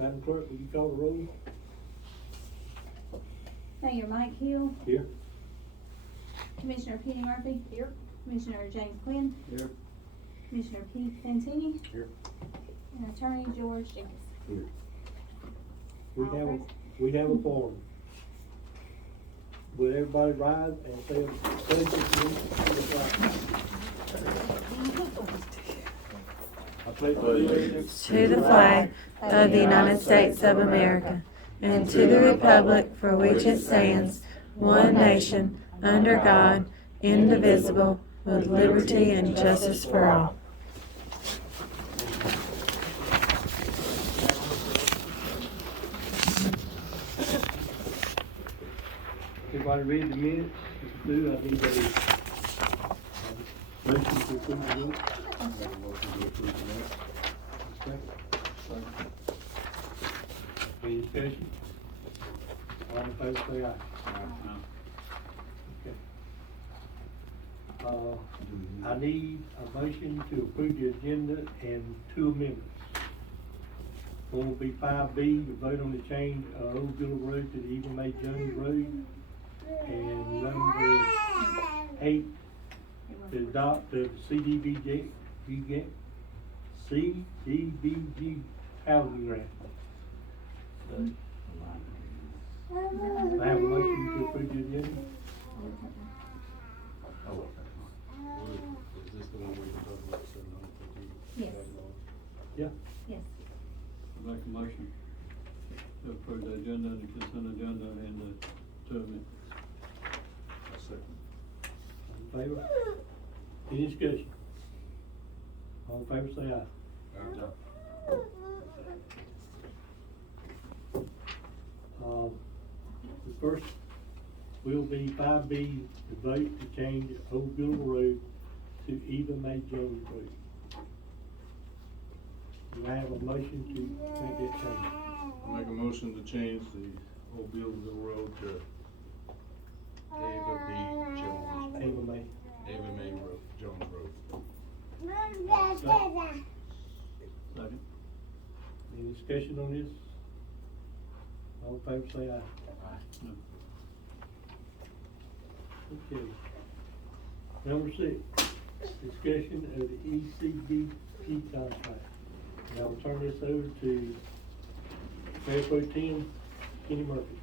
Madam Clerk, will you call the roll? Mayor Mike Hill, Here. Commissioner Penny Murphy. Here. Commissioner James Quinn, Here. Commissioner Pete Santini, Here. and Attorney George Jenkins. Here. All present. We have a forum. Will everybody rise and say a pledge of allegiance to the flag? I pledge allegiance To the flag of the United States of America, and to the republic for which it stands, one nation, under God, indivisible, with liberty and justice for all. Everybody read the minutes? If you do, I need a motion to approve the minutes. Any discussion? All in favor, say aye. Okay. I need a motion to approve the agenda and 2 amendments. One will be 5B, to vote on the change of Old Villa Road to the Even May Jones Road. And number 8, to adopt the CDBG housing grant. I have a motion to approve the agenda. Is this the one where you can talk about Yes. Yeah. Yes. Make a motion to approve the agenda, the consent agenda, and the 2 amendments. All in favor? Any discussion? All in favor, say aye. The first will be 5B, to vote to change Old Villa Road to Eva May Jones Road. Do I have a motion to make that change? I'll make a motion to change the Old Billville Road to Ava B. Jones. Eva May. Ava May Road, Jones Road. Second. Any discussion on this? All in favor, say aye. No. Okay. Number 6, discussion of the ECDP contract. And I will turn this over to Mayor Pro Tem Kenny Murphy.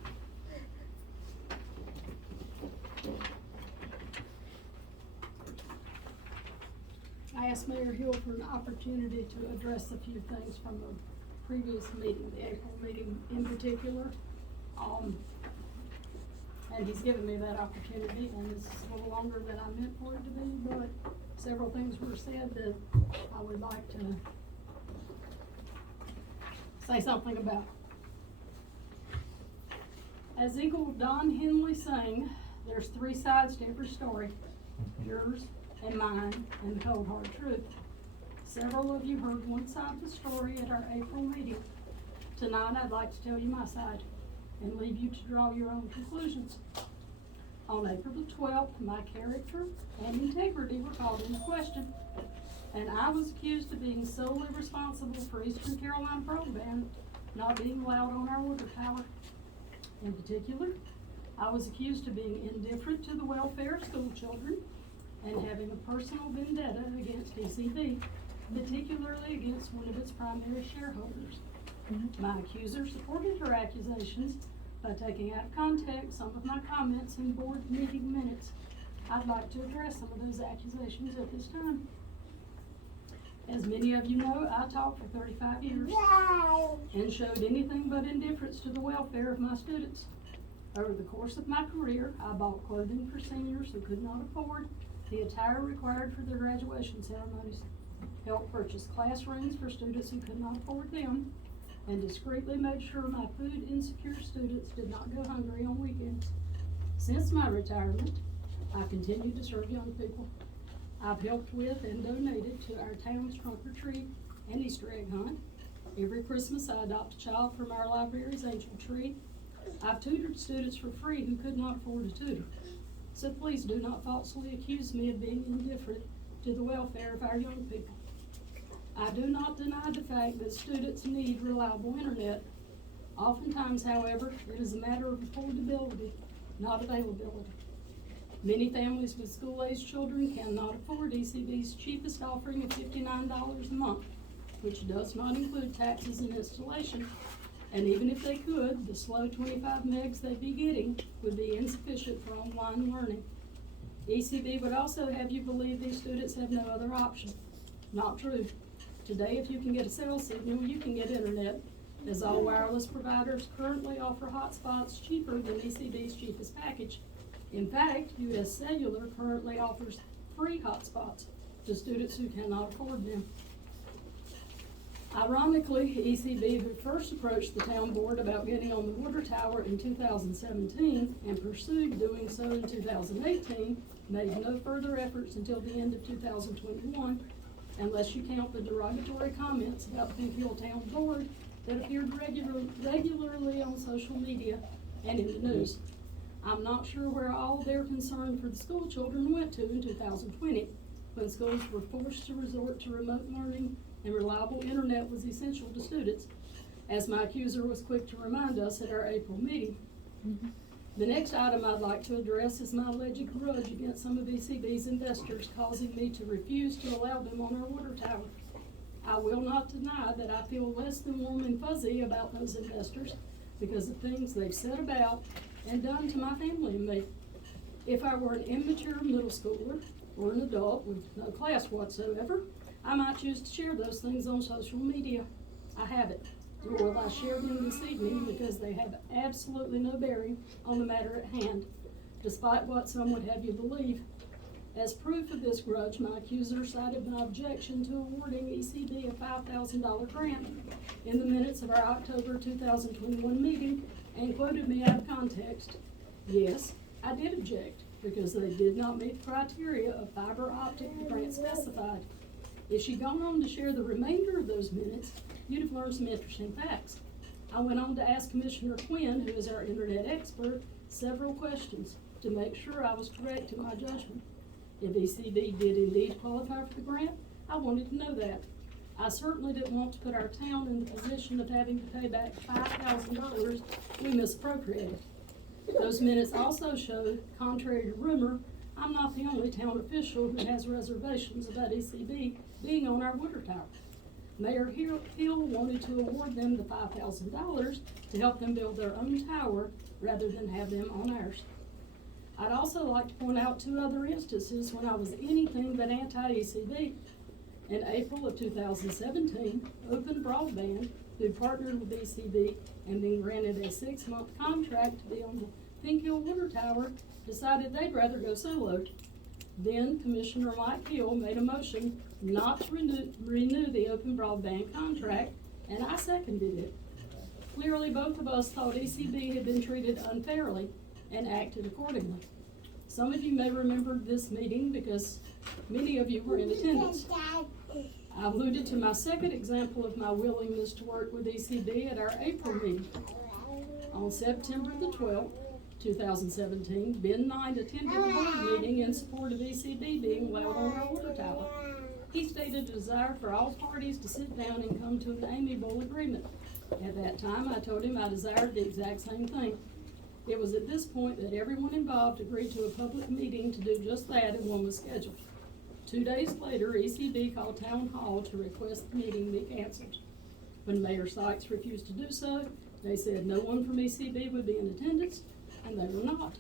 I asked Mayor Hill for an opportunity to address a few things from the previous meeting, the April meeting in particular. And he's given me that opportunity, and this is a little longer than I meant for it to be, but several things were said that I would like to say something about. As Eagle Don Henley sang, there's 3 sides to every story, yours and mine and the cold hard truth. Several of you heard one side of the story at our April meeting. Tonight I'd like to tell you my side and leave you to draw your own conclusions. On April the 12th, my character and integrity were called into question, and I was accused of being solely responsible for Eastern Carolina broadband not being allowed on our water tower. In particular, I was accused of being indifferent to the welfare of school children and having a personal vendetta against ECB, particularly against one of its primary shareholders. My accuser supported her accusations by taking out of context some of my comments in board meeting minutes. I'd like to address some of those accusations at this time. As many of you know, I taught for 35 years and showed anything but indifference to the welfare of my students. Over the course of my career, I bought clothing for seniors who could not afford the attire required for their graduation ceremonies, helped purchase classrooms for students who could not afford them, and discreetly made sure my food insecure students did not go hungry on weekends. Since my retirement, I continued to serve young people. I've helped with and donated to our town's trunk or treat and Easter egg hunt. Every Christmas I adopt a child from our library's angel tree. I've tutored students for free who could not afford a tutor. So please do not falsely accuse me of being indifferent to the welfare of our young people. I do not deny the fact that students need reliable internet. Oftentimes, however, it is a matter of affordability, not availability. Many families with school-aged children cannot afford ECB's cheapest offering of $59 a month, which does not include taxes and installation. And even if they could, the slow 25 megs they'd be getting would be insufficient for online learning. ECB would also have you believe these students have no other option. Not true. Today, if you can get a cell signal, you can get internet, as all wireless providers currently offer hotspots cheaper than ECB's cheapest package. In fact, US Cellular currently offers free hotspots to students who cannot afford them. Ironically, ECB, who first approached the town board about getting on the water tower in 2017 and pursued doing so in 2018, made no further efforts until the end of 2021, unless you count the derogatory comments about the Big Hill Town Board that appeared regularly on social media and in the news. I'm not sure where all their concern for the school children went to in 2020, when schools were forced to resort to remote learning and reliable internet was essential to students, as my accuser was quick to remind us at our April meeting. The next item I'd like to address is my alleged grudge against some of ECB's investors, causing me to refuse to allow them on our water tower. I will not deny that I feel less than warm and fuzzy about those investors because of things they've said about and done to my family and me. If I were an immature middle schooler or an adult with no class whatsoever, I might choose to share those things on social media. I haven't, nor will I share them this evening because they have absolutely no bearing on the matter at hand, despite what some would have you believe. As proof of this grudge, my accuser cited my objection to awarding ECB a $5,000 grant in the minutes of our October 2021 meeting and quoted me out of context. Yes, I did object because they did not meet the criteria of fiber optic the grant specified. If she'd gone on to share the remainder of those minutes, you'd have learned some interesting facts. I went on to ask Commissioner Quinn, who is our internet expert, several questions to make sure I was correct in my judgment. If ECB did indeed qualify for the grant, I wanted to know that. I certainly didn't want to put our town in the position of having to pay back $5,000 we misappropriated. Those minutes also showed, contrary to rumor, I'm not the only town official who has reservations about ECB being on our water tower. Mayor Hill wanted to award them the $5,000 to help them build their own tower rather than have them on ours. I'd also like to point out two other instances when I was anything but anti-ECB. In April of 2017, Open Broadband, who partnered with ECB and been granted a 6-month contract to be on the Pink Hill Water Tower, decided they'd rather go solo. Then Commissioner Mike Hill made a motion not to renew the Open Broadband contract, and I seconded it. Clearly, both of us thought ECB had been treated unfairly and acted accordingly. Some of you may remember this meeting because many of you were in attendance. I alluded to my second example of my willingness to work with ECB at our April meeting. On September the 12th, 2017, Ben Knight attended a board meeting in support of ECB being allowed on our water tower. He stated a desire for all parties to sit down and come to an amiable agreement. At that time, I told him I desired the exact same thing. It was at this point that everyone involved agreed to a public meeting to do just that, and one was scheduled. 2 days later, ECB called Town Hall to request the meeting be canceled. When Mayor Sykes refused to do so, they said no one from ECB would be in attendance, and they were not.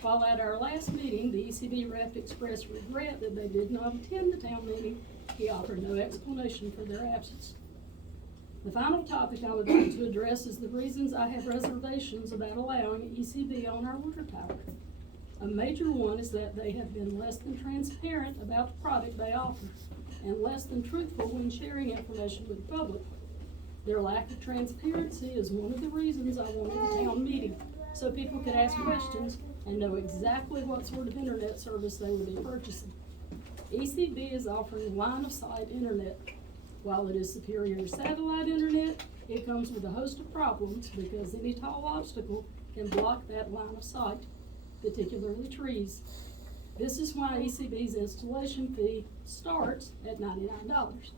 While at our last meeting, the ECB rep expressed regret that they did not attend the town meeting, he offered no explanation for their absence. The final topic I would like to address is the reasons I have reservations about allowing ECB on our water tower. A major one is that they have been less than transparent about the product they offer and less than truthful when sharing information with the public. Their lack of transparency is one of the reasons I wanted a town meeting, so people could ask questions and know exactly what sort of internet service they would be purchasing. ECB is offering line-of-sight internet. While it is superior to satellite internet, it comes with a host of problems because any tall obstacle can block that line of sight, particularly trees. This is why ECB's installation fee starts at $99.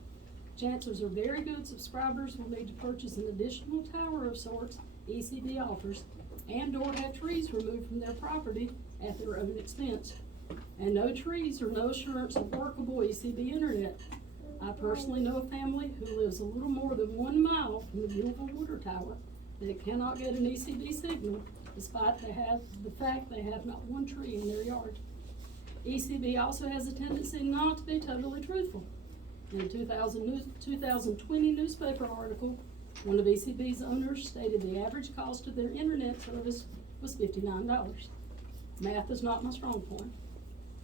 Chances are very good subscribers will need to purchase an additional tower of sorts ECB offers, and/or have trees removed from their property at their own expense. And no trees are no assurance of workable ECB internet. I personally know a family who lives a little more than 1 mile from the beautiful water tower that cannot get an ECB signal despite the fact they have not one tree in their yard. ECB also has a tendency not to be totally truthful. In a 2020 newspaper article, one of ECB's owners stated the average cost of their internet service was $59. Math is not my strong point.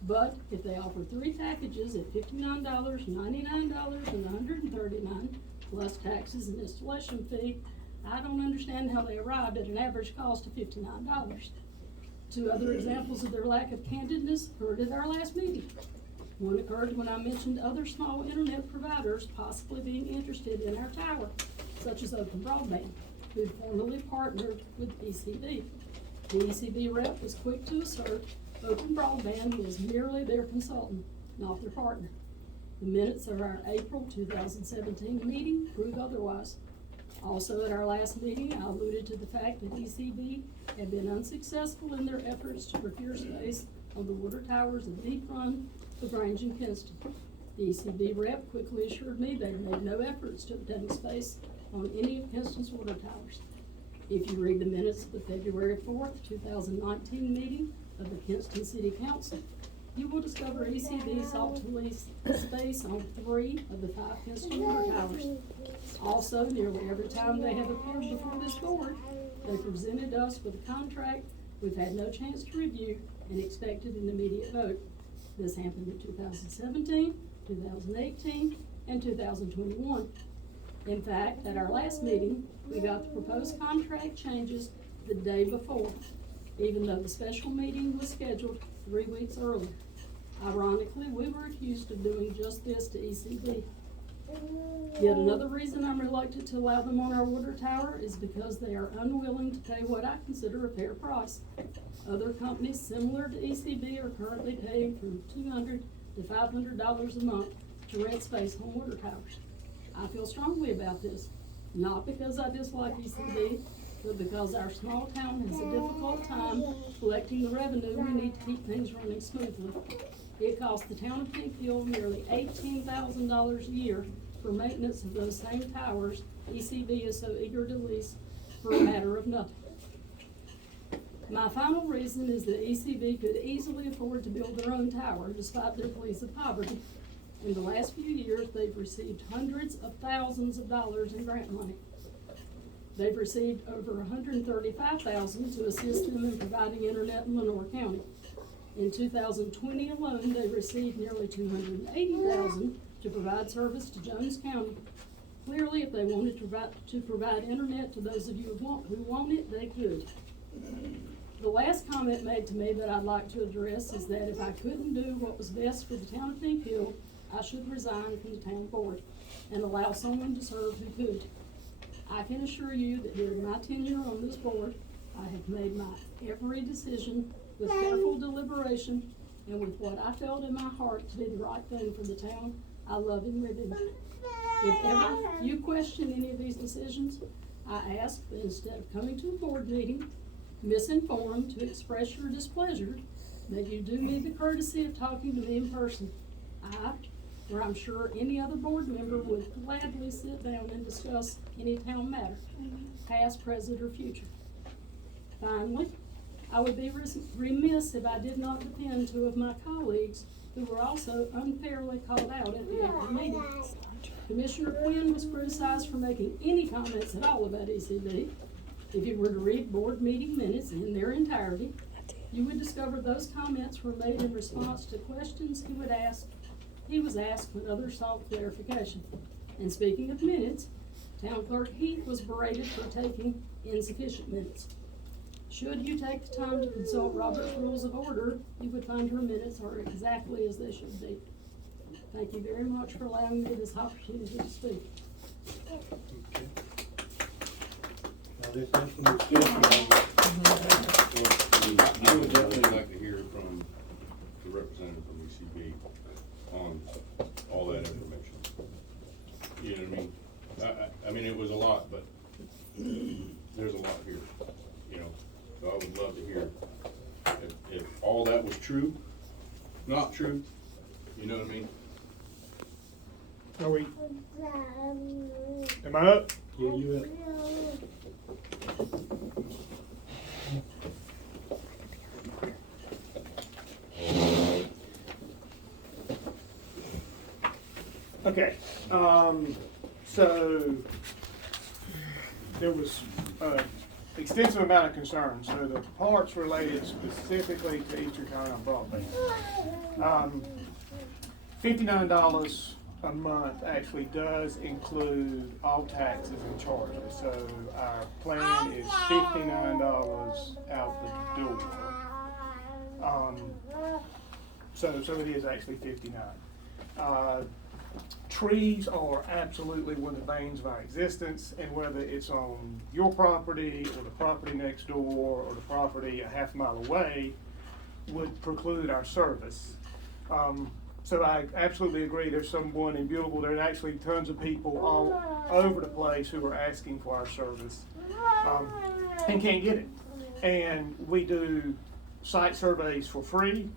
But if they offer 3 packages at $59, $99, and $139, plus taxes and installation fee, I don't understand how they arrived at an average cost of $59. 2 other examples of their lack of candidness occurred at our last meeting. One occurred when I mentioned other small internet providers possibly being interested in our tower, such as Open Broadband, who formerly partnered with ECB. The ECB rep was quick to assert Open Broadband was merely their consultant, not their partner. The minutes of our April 2017 meeting prove otherwise. Also, at our last meeting, I alluded to the fact that ECB had been unsuccessful in their efforts to procure space on the water towers of Deep Run, LaGrange, and Kinston. The ECB rep quickly assured me they made no efforts to obtain space on any of Kinston's water towers. If you read the minutes of the February 4th, 2019 meeting of the Kinston City Council, you will discover ECB sought to lease space on 3 of the 5 Kinston water towers. Also, nearly every time they have appeared before this board, they presented us with a contract we've had no chance to review and expected an immediate vote. This happened in 2017, 2018, and 2021. In fact, at our last meeting, we got the proposed contract changes the day before, even though the special meeting was scheduled 3 weeks earlier. Ironically, we were accused of doing just this to ECB. Yet another reason I'm reluctant to allow them on our water tower is because they are unwilling to pay what I consider a fair price. Other companies similar to ECB are currently paying from $200 to $500 a month to rent space on water towers. I feel strongly about this, not because I dislike ECB, but because our small town has a difficult time collecting the revenue we need to keep things running smoothly. It costs the town of Pinkfield nearly $18,000 a year for maintenance of those same towers ECB is so eager to lease for a matter of nothing. My final reason is that ECB could easily afford to build their own tower despite their pleas of poverty. In the last few years, they've received hundreds of thousands of dollars in grant money. They've received over $135,000 to assist them in providing internet in Lenore County. In 2020 alone, they received nearly $280,000 to provide service to Jones County. Clearly, if they wanted to provide internet to those of you who want it, they could. The last comment made to me that I'd like to address is that if I couldn't do what was best for the town of Pinkfield, I should resign from the town board and allow someone to serve who could. I can assure you that during my tenure on this board, I have made my every decision with careful deliberation and with what I felt in my heart to be the right thing for the town I love and live in. If ever you question any of these decisions, I ask that instead of coming to a board meeting misinformed to express your displeasure, that you do me the courtesy of talking to me in person. Or I'm sure any other board member would gladly sit down and discuss any town matter, past, present, or future. Finally, I would be remiss if I did not defend 2 of my colleagues who were also unfairly called out at the April meeting. Commissioner Quinn was criticized for making any comments at all about ECB. If you were to read board meeting minutes in their entirety, you would discover those comments were made in response to questions he was asked when others sought clarification. And speaking of minutes, Town Clerk Heath was berated for taking insufficient minutes. Should you take the time to consult Robert's Rules of Order, you would find your minutes are exactly as they should be. Thank you very much for allowing me this opportunity to speak. Okay. Now, let's have some discussion on I would definitely like to hear from the representative from ECB on all that information. You know what I mean? I mean, it was a lot, but there's a lot here, you know, so I would love to hear if all that was true, not true, you know what I mean? Are we? Am I up? Yeah, you up? Okay, so there was extensive amount of concern. So the parts related specifically to Eastern Carolina broadband. $59 a month actually does include all taxes and charges. So our plan is $59 out the door. So it is actually $59. Trees are absolutely one of the veins of our existence, and whether it's on your property or the property next door or the property a half mile away would preclude our service. So I absolutely agree. There's someone in Beulah, there are actually tons of people all over the place who are asking for our service and can't get it. And we do site surveys for free,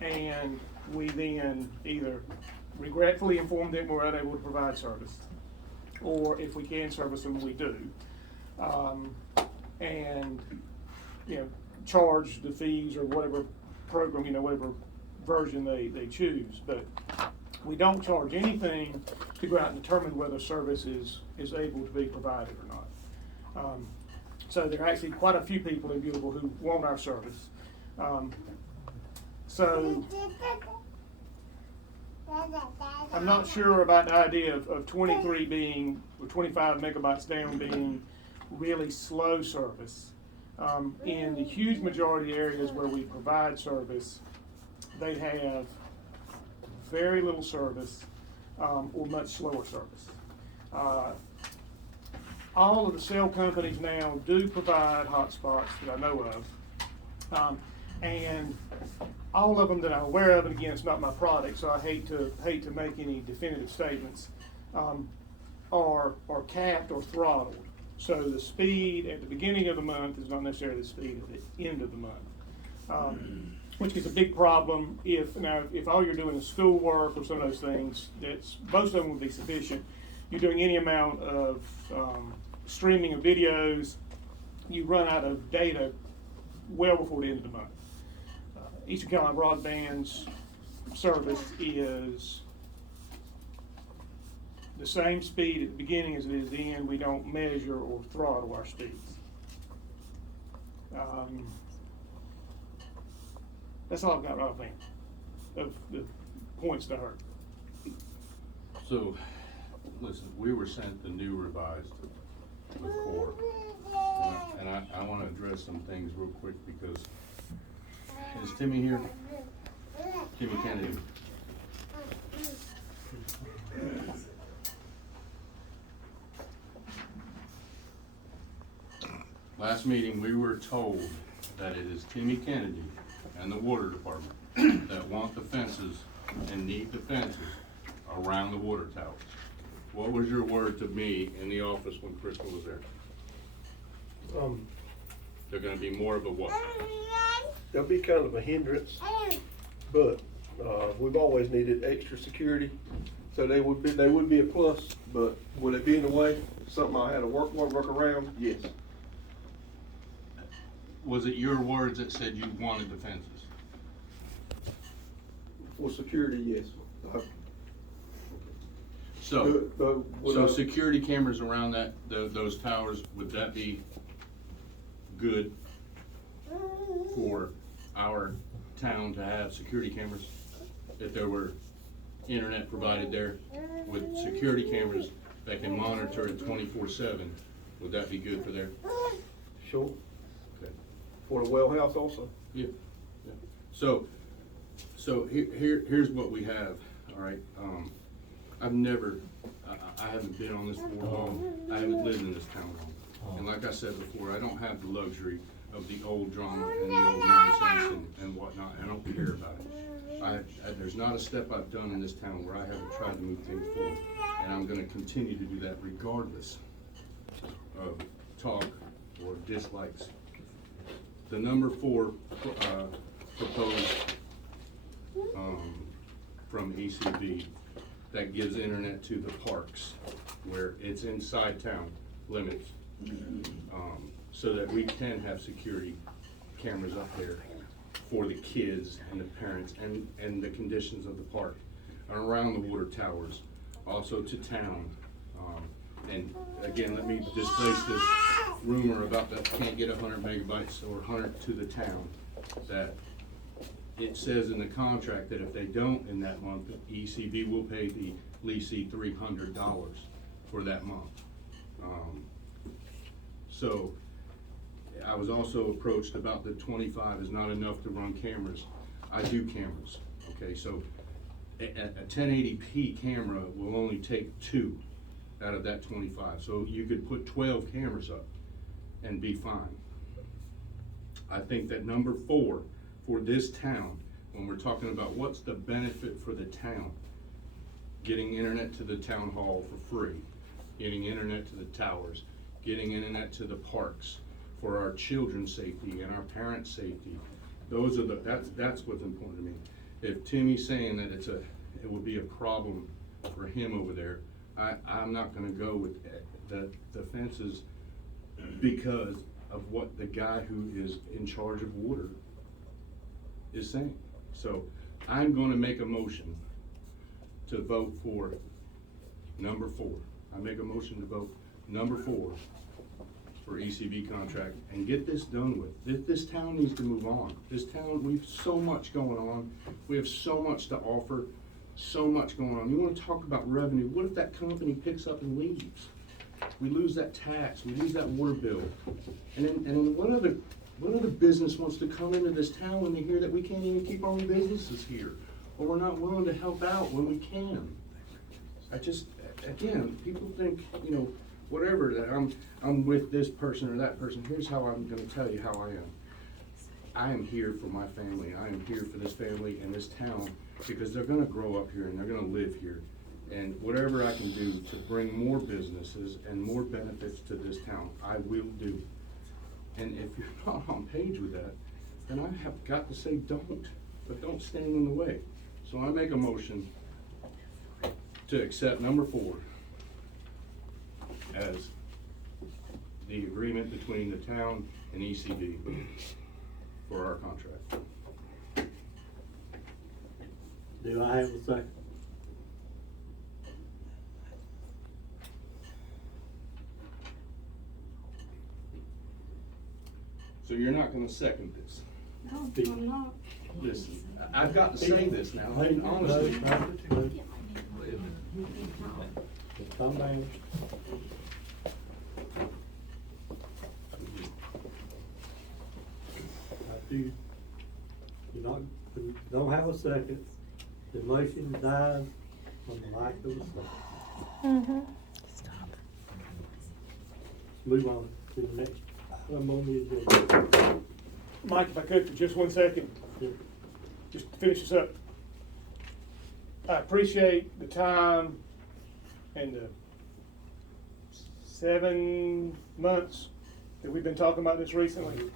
and we then either regretfully inform them we're unable to provide service, or if we can service them, we do. And, you know, charge the fees or whatever program, you know, whatever version they choose. But we don't charge anything to go out and determine whether service is able to be provided or not. So there are actually quite a few people in Beulah who want our service. So I'm not sure about the idea of 23 being, or 25 megabytes down being really slow service. In the huge majority of areas where we provide service, they have very little service or much slower service. All of the cell companies now do provide hotspots that I know of. And all of them that I'm aware of, and again, it's not my product, so I hate to make any definitive statements, are capped or throttled. So the speed at the beginning of the month is not necessarily the speed at the end of the month, which is a big problem if all you're doing is schoolwork or some of those things. Most of them would be sufficient. You're doing any amount of streaming of videos, you run out of data well before the end of the month. Eastern Carolina Broadband's service is the same speed at the beginning as it is the end. We don't measure or throttle our speeds. That's all I've got right offhand of the points that hurt. So, listen, we were sent the new revised before, and I want to address some things real quick because, is Timmy here? Timmy Kennedy. Last meeting, we were told that it is Timmy Kennedy and the water department that want the fences and need the fences around the water towers. What was your word to me in the office when Crystal was there? They're gonna be more of a what? They'll be kind of a hindrance, but we've always needed extra security, so they would be a plus. But would it be in the way? Something I had to work around? Yes. Was it your words that said you wanted the fences? For security, yes. So security cameras around those towers, would that be good for our town to have security cameras? If there were internet provided there with security cameras that can monitor it 24/7, would that be good for there? Sure. Okay. For the well house also. Yeah. So here's what we have, all right? I haven't been on this board long. I haven't lived in this town long. And like I said before, I don't have the luxury of the old drama and the old nonsense and whatnot. I don't care about it. There's not a step I've done in this town where I haven't tried to move things forward, and I'm gonna continue to do that regardless of talk or dislikes. The number 4 proposed from ECB that gives internet to the parks where it's inside town limits, so that we can have security cameras up there for the kids and the parents and the conditions of the park and around the water towers, also to town. And again, let me displace this rumor about that can't get 100 megabytes or 100 to the town. That it says in the contract that if they don't in that month, ECB will pay the leasee $300 for that month. So I was also approached about the 25 is not enough to run cameras. I do cameras, okay? So a 1080p camera will only take 2 out of that 25. So you could put 12 cameras up and be fine. I think that number 4 for this town, when we're talking about what's the benefit for the town, getting internet to the town hall for free, getting internet to the towers, getting internet to the parks, for our children's safety and our parents' safety. Those are that's what's important to me. If Timmy's saying that it would be a problem for him over there, I'm not gonna go with the fences because of what the guy who is in charge of water is saying. So I'm gonna make a motion to vote for number 4. I make a motion to vote number 4 for ECB contract and get this done with. This town needs to move on. This town, we've so much going on. We have so much to offer, so much going on. You wanna talk about revenue, what if that company picks up and leaves? We lose that tax, we lose that water bill. And then what other business wants to come into this town when they hear that we can't even keep our own businesses here? Or we're not willing to help out when we can? Again, people think, whatever, that I'm with this person or that person. Here's how I'm gonna tell you how I am. I am here for my family. I am here for this family and this town because they're gonna grow up here and they're gonna live here. And whatever I can do to bring more businesses and more benefits to this town, I will do. And if you're not on page with that, then I have got to say don't, but don't stand in the way. So I make a motion to accept number 4 as the agreement between the town and ECB for our contract. Do I have a second? So you're not gonna second this? No, I'm not. Listen, I've got to say this now, I mean, honestly. Calm down. You don't have a second, the motion dies on the lack of a second. Move on to the next item on the agenda. Mike, if I could for just 1 second, Sure. just to finish this up. I appreciate the time and the 7 months that we've been talking about this recently.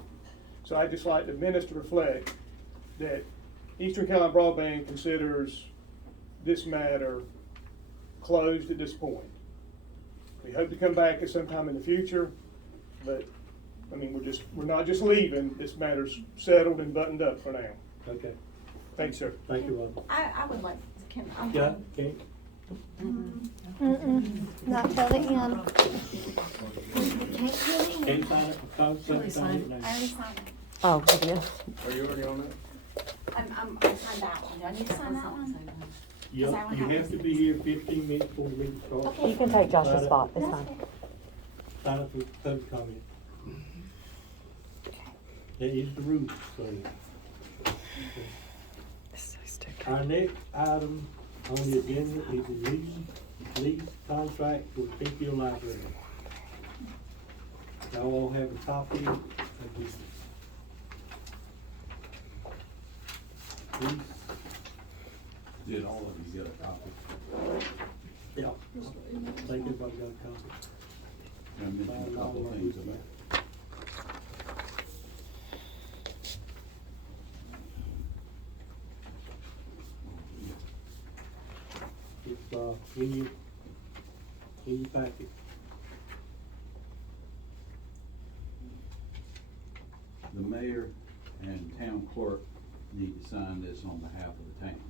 So I'd just like the minutes to reflect that Eastern Carolina Broadband considers this matter closed at this point. We hope to come back at some time in the future, but I mean, we're not just leaving. This matter's settled and buttoned up for now. Okay, Thanks, sir. thank you, Rob. I would like, Yeah, okay. Not till the end. Can't sign it for consent, sign it now. I already signed it. Oh, yeah. Are you already on that? I signed that one. Do I need to sign that one? You have to be here 15 minutes before the meeting starts. Okay. You can take Josh's spot, it's fine. Sign up for public comment. That is the rule, so. Our next item on the agenda is the lease contract for Pinfield Library. Y'all all have a copy of this Please. Did all of you get a copy? Yeah. Just so you know. Think everybody got a copy. I mentioned a couple of things about. It's, in your packet. The mayor and town clerk need to sign this on behalf of the town.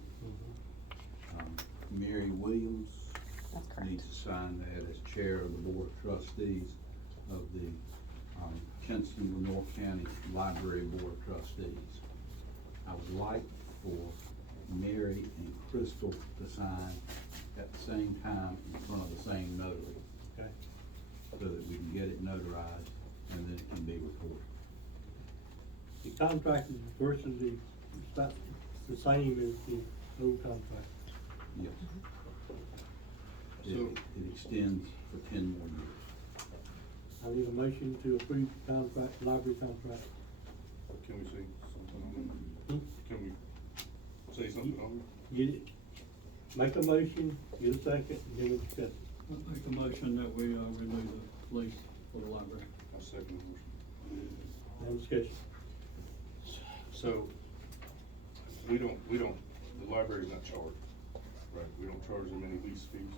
Mary Williams That's correct. needs to sign that as chair of the board of trustees of the Kinston Lenore County Library Board of Trustees. I would like for Mary and Crystal to sign at the same time in front of the same notary, Okay. so that we can get it notarized and then it can be recorded. The contract is virtually about the same as the old contract. Yes. So- It extends for 10 more years. I need a motion to approve the contract, library contract. Can we say something on Hmm? that? Can we say something on Get it, make a motion, get a second, and then we'll discuss it. I make a motion that we, renew the lease for the library. it? I'll second the motion. Now discussion. So, we don't, the library's not charged, right? We don't charge them any lease fees.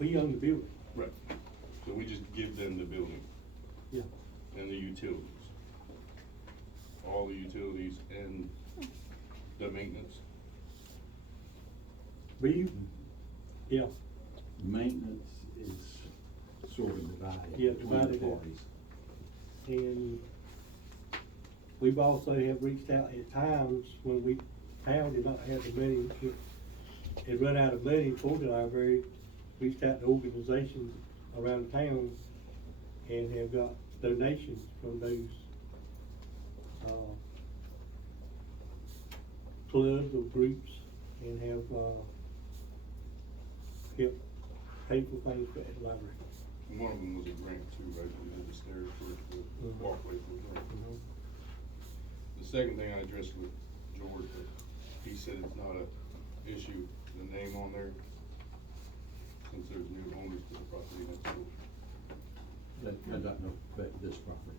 We own the building. Right. So we just give them the building Yeah. and the utilities. All the utilities and the maintenance. We, yeah, Maintenance is sort of divided Yeah, between the divided up. parties. and we've also have reached out at times when we, town did not have the money, it run out of money for the library, reached out to organizations around town and have got donations from those, clubs or groups and have, helped pay for things at the library. And one of them was a grant too, right? We did the stairs for the Mhm. walkway for the grant. Mhm. The second thing I addressed with George, but he said it's not a issue, the name on there, since there's new owners to the property next door. That got no effect with this property.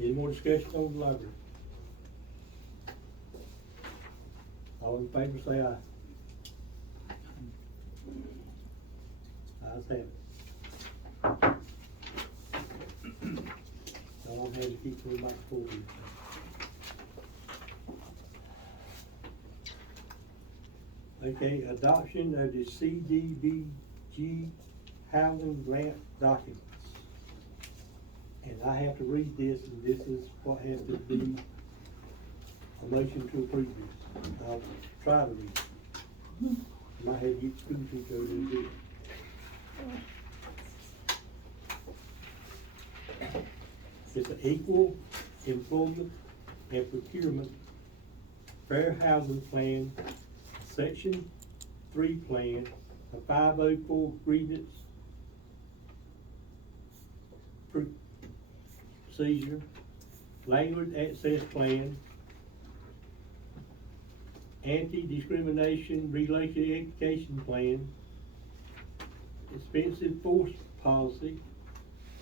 Any more discussion on the library? All in favor say aye. Ayes have it. All I'm having to keep the mic full here. Okay, adoption of the CDBG housing grant documents. And I have to read this, and this is what has to be a motion to approve this. I'll try to read it. Might have to get school teacher over to do it. It's an equal employment and procurement fair housing plan, section 3 plan, a 504 grievance procedure, language access plan, anti-discrimination relocation education plan, expensive force policy,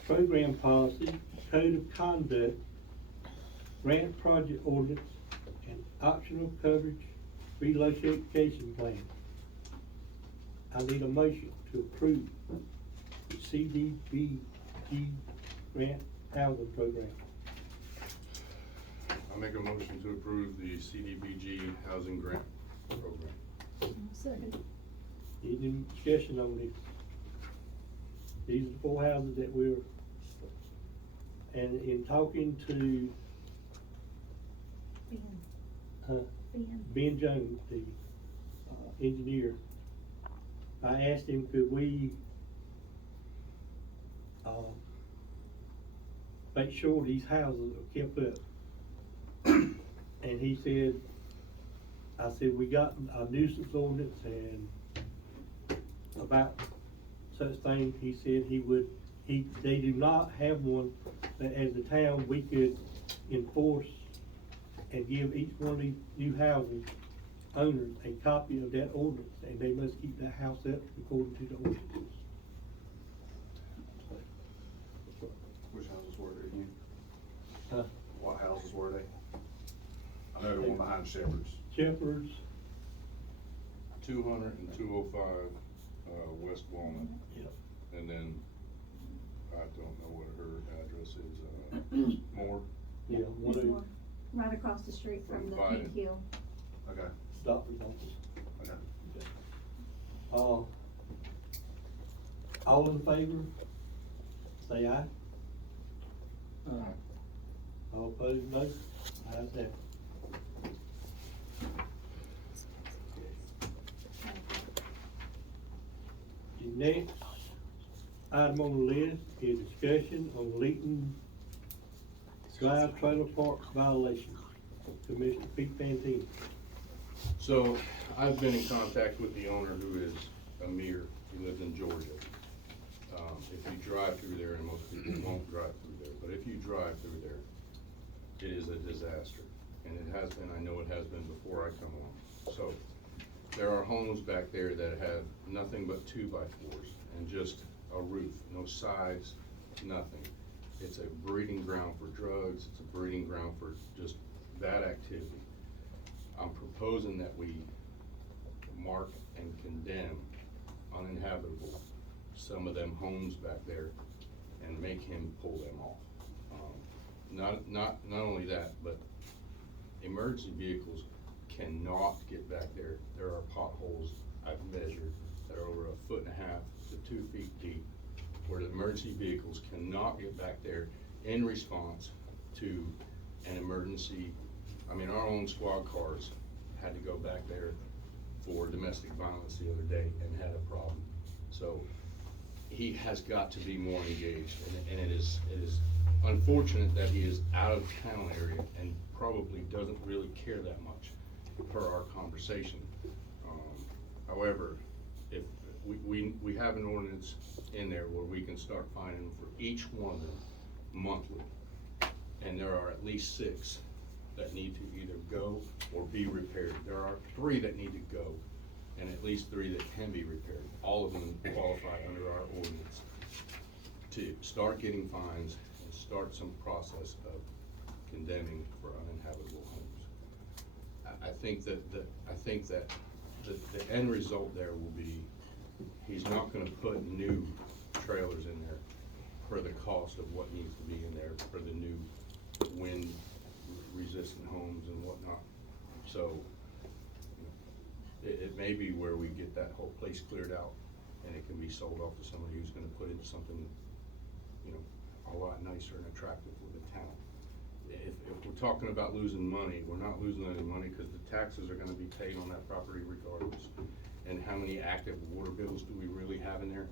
program policy, code of conduct, grant project ordinance, and optional coverage relocation plan. I need a motion to approve the CDBG grant housing program. I make a motion to approve the CDBG housing grant program. Second. Any discussion on this? These are the 4 houses that we're, and in talking to, Ben Jones, the, engineer, I asked him, could we, make sure these houses are kept up? And he said, I said, we got a nuisance ordinance and about such things, he said he would they do not have one that as a town, we could enforce and give each one of these new houses owners a copy of that ordinance, and they must keep that house up according to the ordinance. Which houses were they again? Huh? What houses were they? I know the one behind Shepherd's. Shepherds, 200 and 205, West Walnut. Yep. And then, I don't know what her address is, Moore. yeah, one of the Right across the street from the From Pink Hill. Okay, doctor's office. okay. All in favor, say aye. All opposed, no. Ayes have it. The next item on the list is discussion on Leighton Drive Trailer Park violation to Mr. Pete Fantini. So, I've been in contact with the owner, who is Amir. He lives in Georgia. If you drive through there, and most people won't drive through there, but if you drive through there, it is a disaster. And it has been, I know it has been before I come on. So, there are homes back there that have nothing but 2x4s and just a roof, no sides, nothing. It's a breeding ground for drugs, it's a breeding ground for just bad activity. I'm proposing that we mark and condemn uninhabitable some of them homes back there and make him pull them off. Not only that, but emergency vehicles cannot get back there. There are potholes I've measured that are over 1.5 to 2 feet deep, where the emergency vehicles cannot get back there in response to an emergency. I mean, our own squad cars had to go back there for domestic violence the other day and had a problem. So he has got to be more engaged, and it is unfortunate that he is out of town area and probably doesn't really care that much per our conversation. However, if we have an ordinance in there where we can start fining for each one of them monthly, and there are at least 6 that need to either go or be repaired. There are 3 that need to go, and at least 3 that can be repaired. All of them qualify under our ordinance to start getting fines and start some process of condemning for uninhabitable homes. I think that the end result there will be, he's not gonna put new trailers in there for the cost of what needs to be in there for the new wind resistant homes and whatnot. So, it may be where we get that whole place cleared out and it can be sold off to somebody who's gonna put into something, a lot nicer and attractive for the town. If we're talking about losing money, we're not losing any money, because the taxes are gonna be paid on that property regardless. And how many active water bills do we really have in there?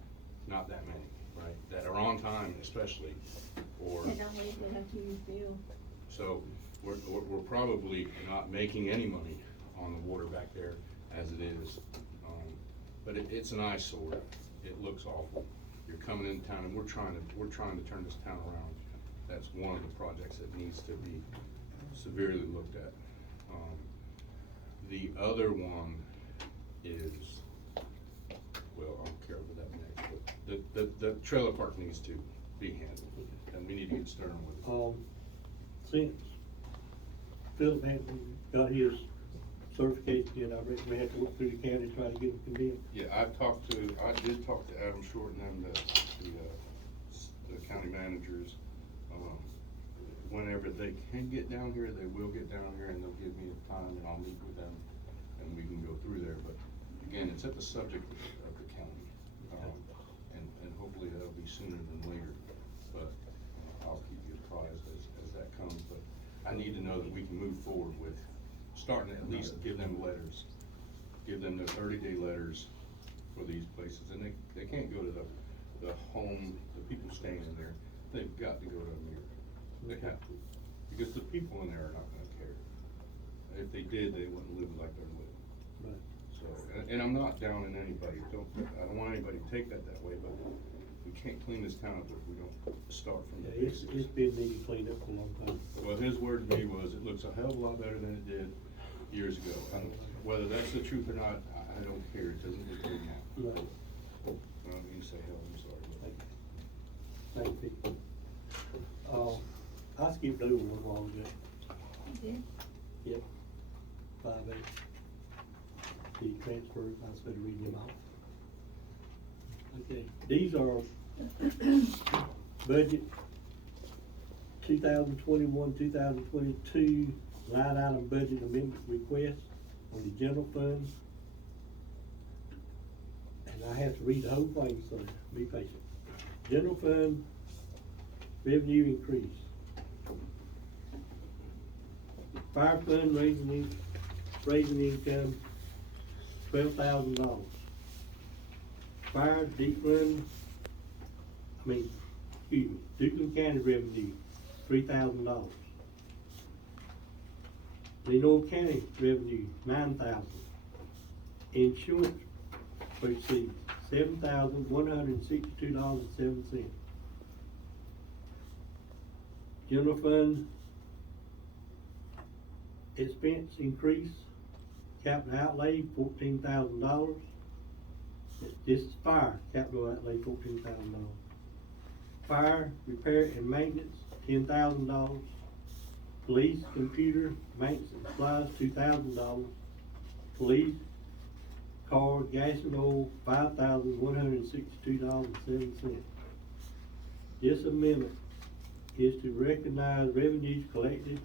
Not that many, right? That are on time especially, or. They don't leave, they have to use bill. So, we're probably not making any money on the water back there as it is. But it's an eyesore. It looks awful. You're coming into town, and we're trying to turn this town around. That's one of the projects that needs to be severely looked at. The other one is, well, I'll care about that next, but the trailer park needs to be handled, and we need to get stern with it. Since Philip hasn't got his certification yet, I reckon we have to look through the county, try to get him condemned. Yeah, I did talk to Adam Short and them, the county managers. Whenever they can get down here, they will get down here, and they'll give me a time, and I'll meet with them, and we can go through there. But again, it's at the subject of the county, and hopefully that'll be sooner than later. But I'll keep you apprised as that comes. But I need to know that we can move forward with starting to at least give them letters, give them the 30-day letters for these places, and they can't go to the home, the people staying in there. They've got to go to a mirror. They have to, because the people in there are not gonna care. If they did, they wouldn't live like they're living. Right. So, and I'm not down in anybody, I don't want anybody to take that way, but we can't clean this town up if we don't start from the Yeah, it's basics. been needed cleaned up for a long time. Well, his word to me was, it looks a hell of a lot better than it did years ago. Whether that's the truth or not, I don't care, it doesn't look good now. Right. I don't mean to say hell, I'm sorry. Thank you. I skipped over one while ago. You did? Yep. 5A. The transfers, I started reading them off. Okay, these are budget 2021, 2022 line item budget amendment requests on the general fund. And I have to read the whole thing, so be patient. General fund revenue increase. Fire fund raising income, $12,000. Fire Dukeland County revenue, $3,000. Lenore County revenue, $9,000. Insurance proceeds, $7,162.07. General fund expense increase, capital outlay, $14,000. This is fire, capital outlay, $14,000. Fire repair and maintenance, $10,000. Police computer maintenance and supplies, $2,000. Police car, gas and oil, $5,162.07. This amendment is to recognize revenues collected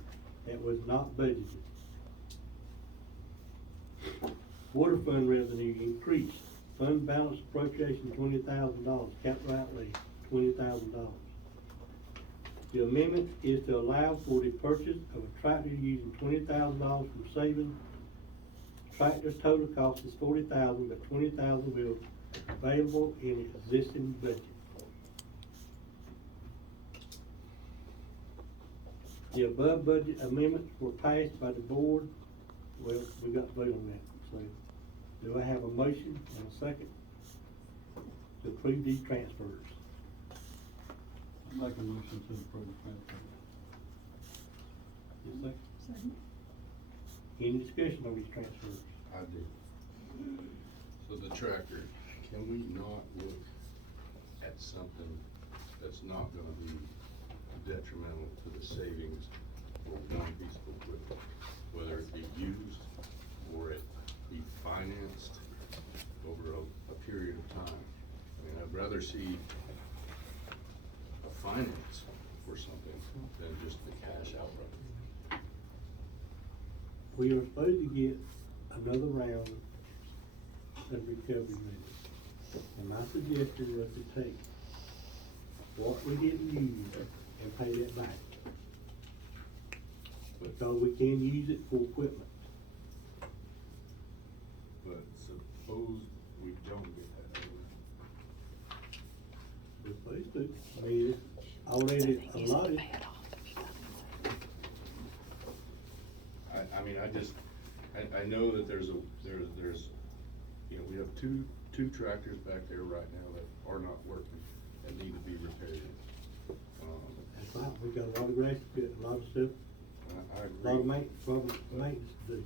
that was not budgeted. Water fund revenue increased. Fund balance appropriation $20,000. Capital outlay $20,000. The amendment is to allow for the purchase of a tractor using $20,000 from savings. Tractor's total cost is $40,000, but $20,000 will be available in existing budget. The above budget amendments were passed by the board. Well, we got to vote on that, so do I have a motion and a second to approve these transfers? I make a motion to approve the transfer. Yes, sir. Second. Any discussion on these transfers? I do. So the tractor, can we not look at something that's not gonna be detrimental to the savings for one piece of equipment? Whether it be used or it be financed over a period of time. I mean, I'd rather see a finance for something than just the cash outright. We are supposed to get another round of recovery money. And my suggestion was to take what we didn't use and pay that back. Because we can use it for equipment. But suppose we don't get that. We're supposed to. I mean, it's already allotted. I mean, I know that there's, you know, we have two tractors back there right now that are not working and need to be repaired. That's right, we got a lot of grass to cut, a lot of stuff, I a agree. lot of maintenance to do.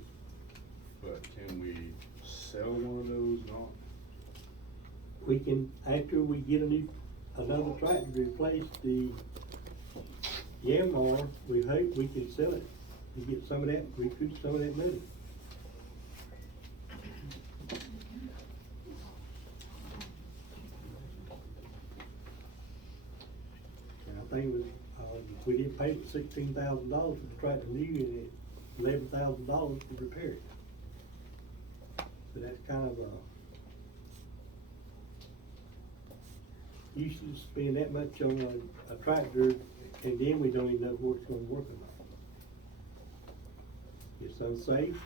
But can we sell one of those not? We can, after we get another tractor to replace the Yamaha, we hope we can sell it and get some of that, recoup some of that money. And I think it was, we didn't pay $16,000 for the tractor new and $11,000 to repair it. So that's kind of you should spend that much on a tractor, and then we don't even know what it's gonna work or not. It's unsafe.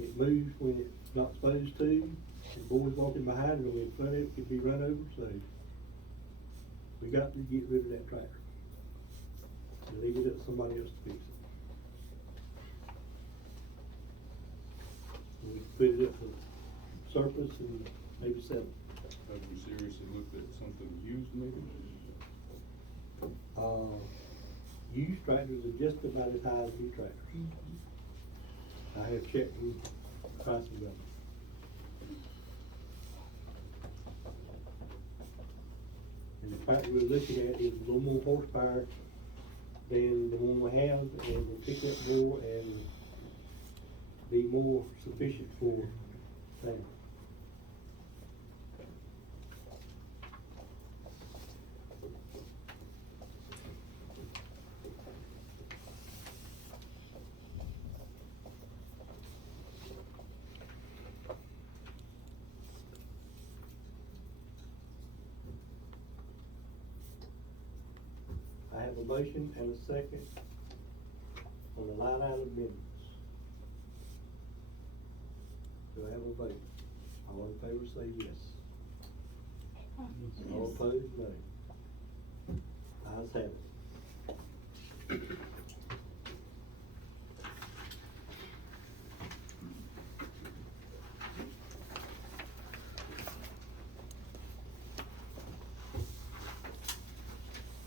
It moves when it's not supposed to. The boys walking behind it or in front of it could be run over, so we got to get rid of that tractor. And leave it up to somebody else to fix it. We can put it up for surplus and maybe sell it. have we seriously looked at something used maybe? Used tractors are just about as high as new tractors. I have checked the prices of them. And the fact we're looking at is a little more horsepower than the one we have, and will pick up more and be more sufficient for town. I have a motion and a second on the line item amendments. Do I have a vote? All in favor say yes. All opposed, no. Ayes have it.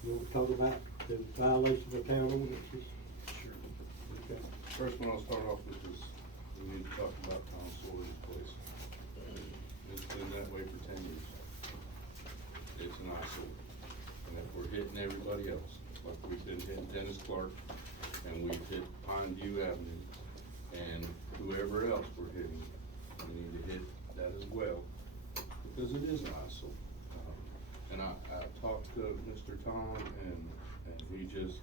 You want to talk about the violation of town ordinances? Sure. Okay. First one I'll start off with is, we need to talk about Tom Sawyer's place. It's been that way for 10 years. It's an eyesore. And if we're hitting everybody else, like we've been hitting Dennis Clark, and we've hit Pine View Avenue, and whoever else we're hitting, we need to hit that as well, because it is an eyesore. And I talked to Mr. Tom, and he just,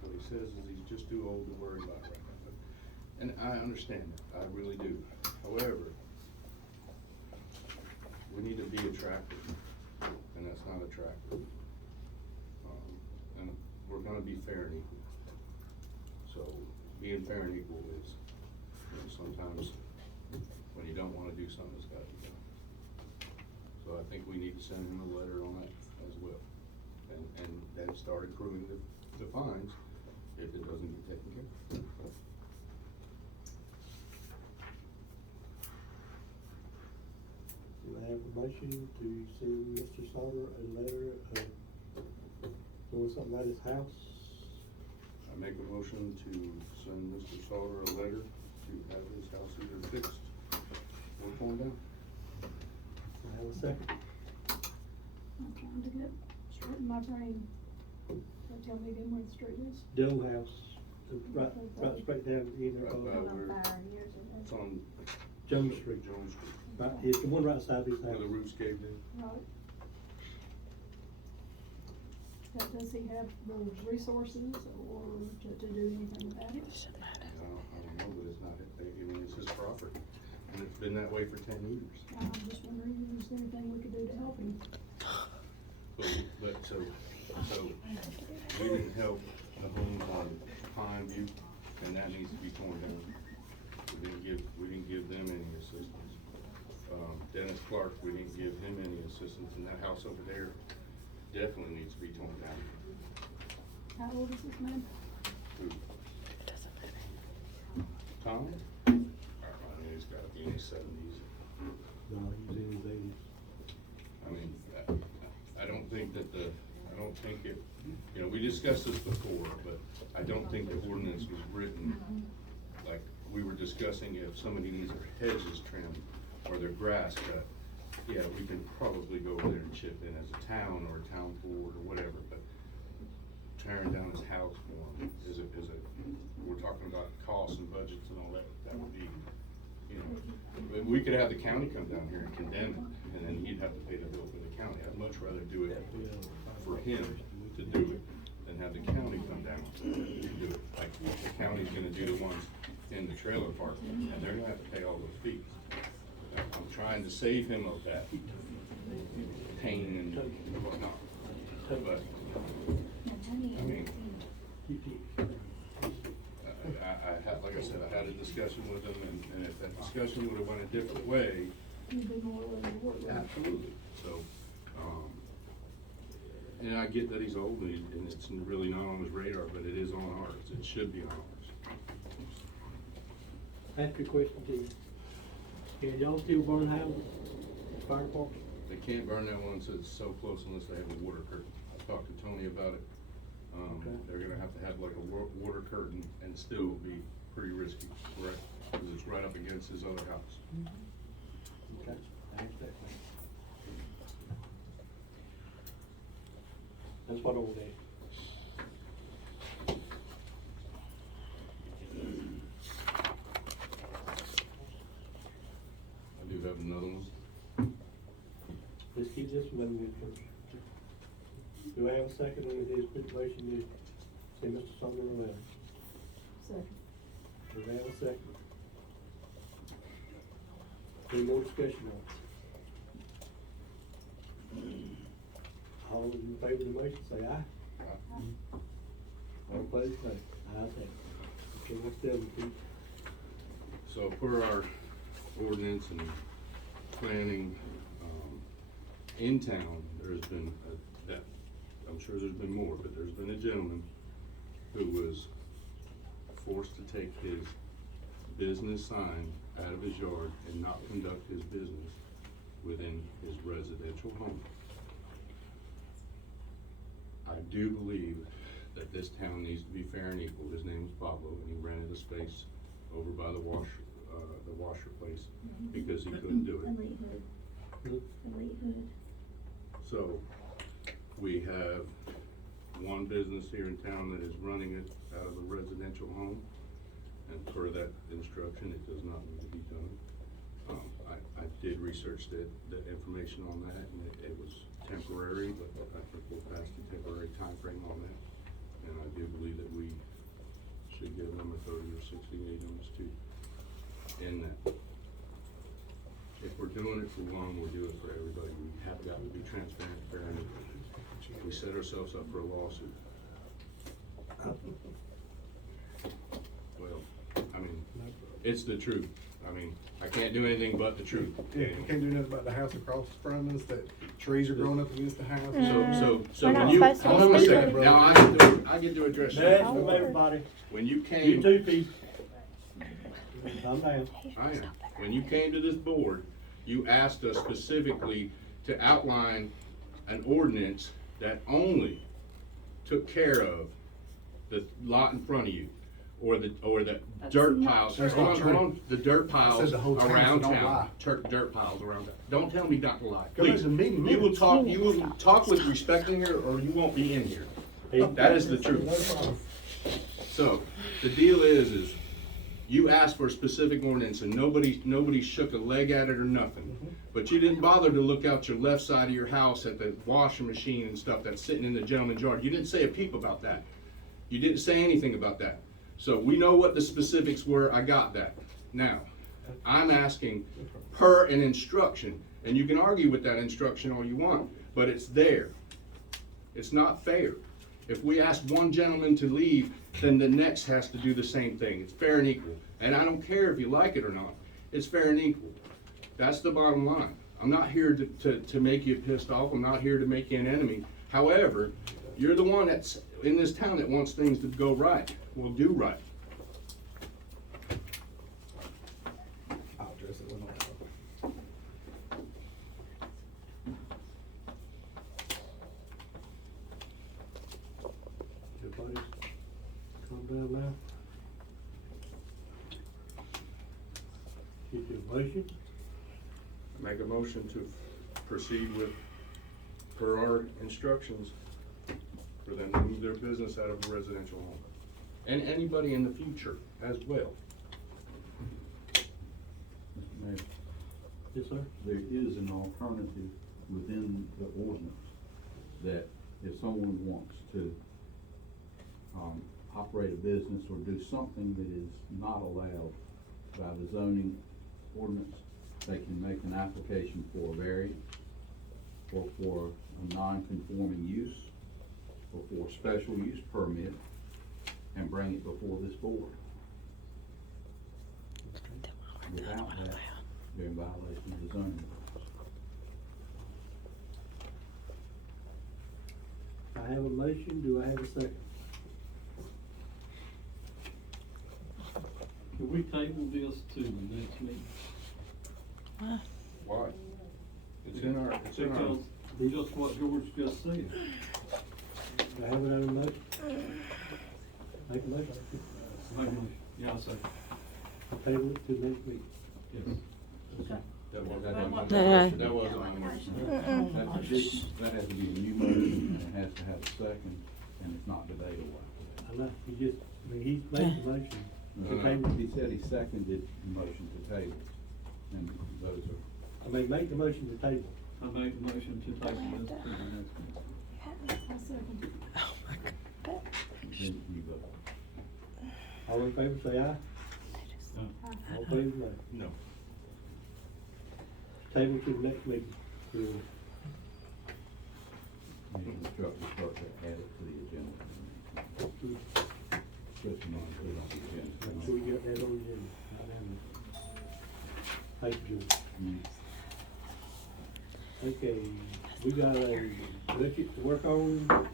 what he says is he's just too old to worry about right now. And I understand that, I really do. However, we need to be attractive, and that's not attractive. And we're gonna be fair and equal. So, being fair and equal is, sometimes when you don't wanna do something, it's gotta be done. So I think we need to send him a letter on that as well. And then start accruing the fines if it doesn't get taken care of. Do I have a motion to send Mr. Sauter a letter, doing something at his house? I make a motion to send Mr. Sauter a letter to have his house either fixed or torn down. Do I have a second? I'm trying to get straight in my brain. Tell me again where the street is. Doe House, right straight down the end Right of, by where, it's on Jones Street. Jones Street. Right, it's the one right beside his Where house. the roof's caved in. Right. Does he have the resources or to do anything about it? I don't know, but it's not, I mean, it's his property, and it's been that way for 10 years. I'm just wondering if there's anything we could do to help him. But so we didn't help the homes on Pine View, and that needs to be torn down. We didn't give them any assistance. Dennis Clark, we didn't give him any assistance, and that house over there definitely needs to be torn down. How old is this man? Who? Tom? I mean, he's gotta be in his 70s. No, he's in his 80s. I mean, I don't think that we discussed this before, but I don't think the ordinance was written like we were discussing. If somebody needs their hedges trimmed or their grass cut, yeah, we can probably go over there and chip in as a town or a town board or whatever, but tearing down his house for him we're talking about costs and budgets and all that would be, we could have the county come down here and condemn it, and then he'd have to pay the bill for the county. I'd much rather do it for him to do it than have the county come down and do it. Like, the county's gonna do the ones in the trailer park, and they're gonna have to pay all those fees. I'm trying to save him of that pain and whatnot, but, I mean, like I said, I had a discussion with him, and if that discussion would've went a different way, You'd be more willing to work with him. absolutely, so, and I get that he's old, and it's really not on his radar, but it is on ours, it should be on ours. Ask your question to you. Can y'all still burn houses, fire department? They can't burn that one since it's so close unless they have a water curtain. I talked to Tony about it. Okay. They're gonna have to have like a water curtain and still be pretty risky, right? Cause it's right up against his other house. Okay, thanks, that. That's what all that. I do have another one. Let's keep this one moving first. Do I have a second on his quick motion to say Mr. Sumner around? Second. Do I have a second? Any more discussion on it? All those in favor of the motion, say aye. All opposed, no. Ayes have it. Okay, what's the other, Pete? So per our ordinance and planning, in town, there's been, I'm sure there's been more, but there's been a gentleman who was forced to take his business sign out of his yard and not conduct his business within his residential home. I do believe that this town needs to be fair and equal. His name was Pablo, and he rented a space over by the washer place because he couldn't do it. Elite Hood. Elite Hood. So, we have one business here in town that is running it out of a residential home, and per that instruction, it does not need to be done. I did research the information on that, and it was temporary, but I think we'll pass the temporary time frame on that. And I do believe that we should give them a 30 or 60 day notice to end that. If we're doing it for one, we'll do it for everybody. We have got to be transparent, fair, and equal. We set ourselves up for a lawsuit. Well, I mean, it's the truth. I mean, I can't do anything but the truth. Yeah, you can't do nothing about the house across from us, that trees are growing up against the house. So We're when not you, supposed to hold on one speak second, to it. now I get to address That's you. from everybody. When you You came, too, Pete. Calm down. I am, when you came to this board, you asked us specifically to outline an ordinance that only took care of the lot in front of you, or the dirt piles. That's Hold not on, true. hold on. The dirt piles said the whole town, around so don't town. lie. Dirt piles around town. Don't tell me not to lie, Come please. to the meeting You will minutes. talk, you will talk with respect in here, or you won't be in here. That is the truth. So, the deal is you asked for a specific ordinance and nobody shook a leg at it or nothing. But you didn't bother to look out your left side of your house at the washing machine and stuff that's sitting in the gentleman's yard. You didn't say a peep about that. You didn't say anything about that. So we know what the specifics were, I got that. Now, I'm asking per an instruction, and you can argue with that instruction all you want, but it's there. It's not fair. If we ask one gentleman to leave, then the next has to do the same thing. It's fair and equal. And I don't care if you like it or not. It's fair and equal. That's the bottom line. I'm not here to make you pissed off. I'm not here to make you an enemy. However, you're the one that's in this town that wants things to go right. Well, do right. I'll address it when I talk. Everybody calm down now. Get your motion. Make a motion to proceed with, per our instructions, for them to move their business out of a residential home. And anybody in the future as well. Mr. Mayor, Yes, sir. there is an alternative within the ordinance that if someone wants to operate a business or do something that is not allowed by the zoning ordinance, they can make an application for a variance or for a non-conforming use or for a special use permit and bring it before this board. Without that, they're in violation of the zoning laws. I have a motion, do I have a second? Can we table this to the next meeting? Why? It's in our, Because just what George just said. Do I have another motion? Make a motion. Make a motion. Yeah, I'll say. Table it to next week. Yes. That was, No. that was on the motion. That has to be a new motion, and it has to have a second, and it's not debatable after I know, he's made the motion. To that. table. He said he seconded the motion to table, and those are, Make the motion to table. I make the motion to table this to the next meeting. I'll second. then you vote. All in favor, say aye. All opposed, no. No. Table to the next meeting. We'll- You can start to add it to the agenda. Just not put it on the agenda. Make sure we get that on the agenda. Thank you. Okay, we got a budget to work on,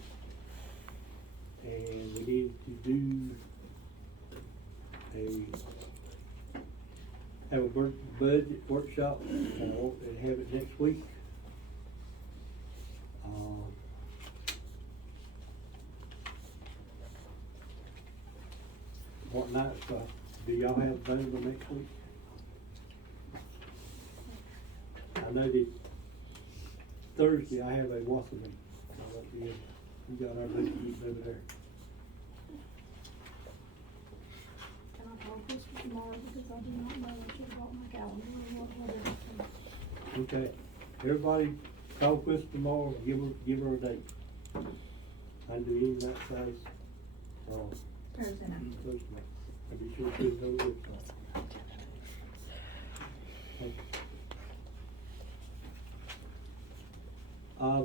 and we need to do have a budget workshop, and have it next week. What nights, do y'all have available next week? I know that Thursday I have a Wassam meeting. We got our budget meeting over there. Can I call Crystal tomorrow, because I do not know, I should have brought my calendar or whatever. Okay, everybody call Chris tomorrow, and give her a date. I do any night size, Thursday night. Thursday night. I'll be sure Chris knows it.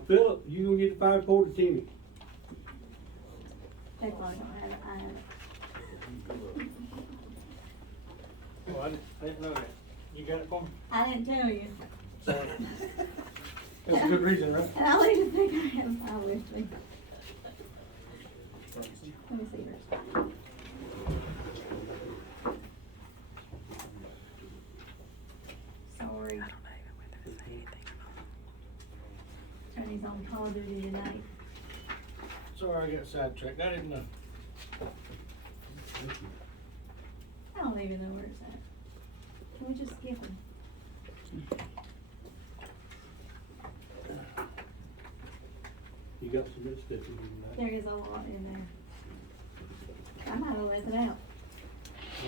Philip, you gonna get the fire report to Timmy? They probably don't have it, I have it. Oh, I didn't know that. You got it for me? I didn't tell you. Sorry. That's a good reason, right? And I don't even think I have mine with me. Let me see yours. Sorry. Tony's on call duty tonight. Sorry, I got sidetracked. I didn't know. I don't even know where it's at. Can we just skip him? You got some good stuff in there There tonight. is a lot in there. I might have left it out.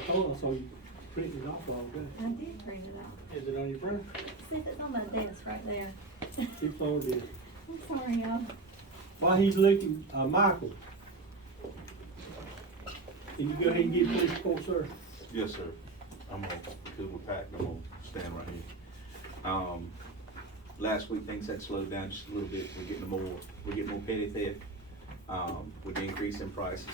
I told I saw you printing it off all day. I did print it out. Is it on your printer? See if it's on my desk right there. It's on this. I'm sorry, y'all. While he's looking, Michael, can you go ahead and give me this report, sir? Yes, sir. I'm gonna, because we're packed, I'm gonna stand right here. Last week, things had slowed down just a little bit. We're getting more petty theft, with the increase in prices,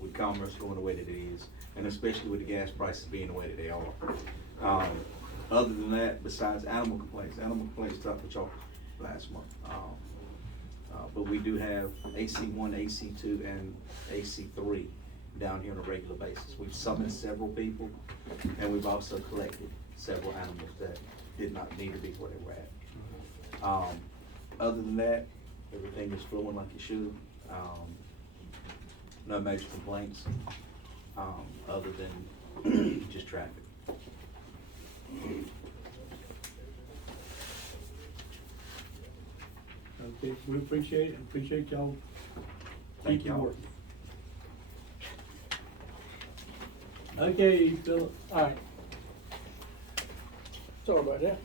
with commerce going the way that it is, and especially with the gas prices being the way that they are. Other than that, besides animal complaints dropped the chalk last month. But we do have AC1, AC2, and AC3 down here on a regular basis. We've summoned several people, and we've also collected several animals that did not need to be where they were at. Other than that, everything is flowing like it should. No major complaints, other than just traffic. Okay, we appreciate y'all. Thank Keep your y'all. work. Okay, Philip. Alright. Sorry about that.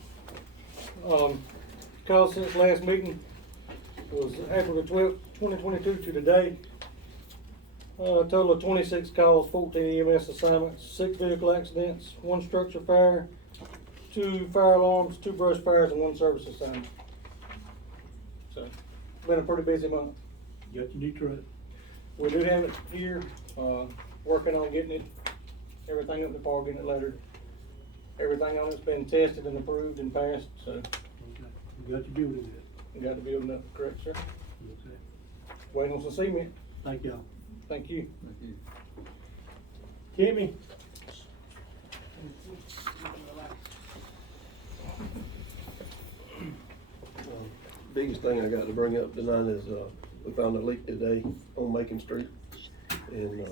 Call since last meeting was April the 12th, 2022 to today. Total of 26 calls, 14 EMS assignments, 6 vehicle accidents, 1 structure fire, 2 fire alarms, 2 brush fires, and 1 service assignment. So, been a pretty busy month. Got your new truck. We do have it here, working on getting it, everything up to par, getting it lettered. Everything on it's been tested and approved and passed, so Okay. You got your building we got the building up, correct, sir? yet. Okay. Waiting on some cement. Thank y'all. Thank you. Thank you. Timmy? biggest thing I got to bring up tonight is, we found a leak today on Macon Street. And,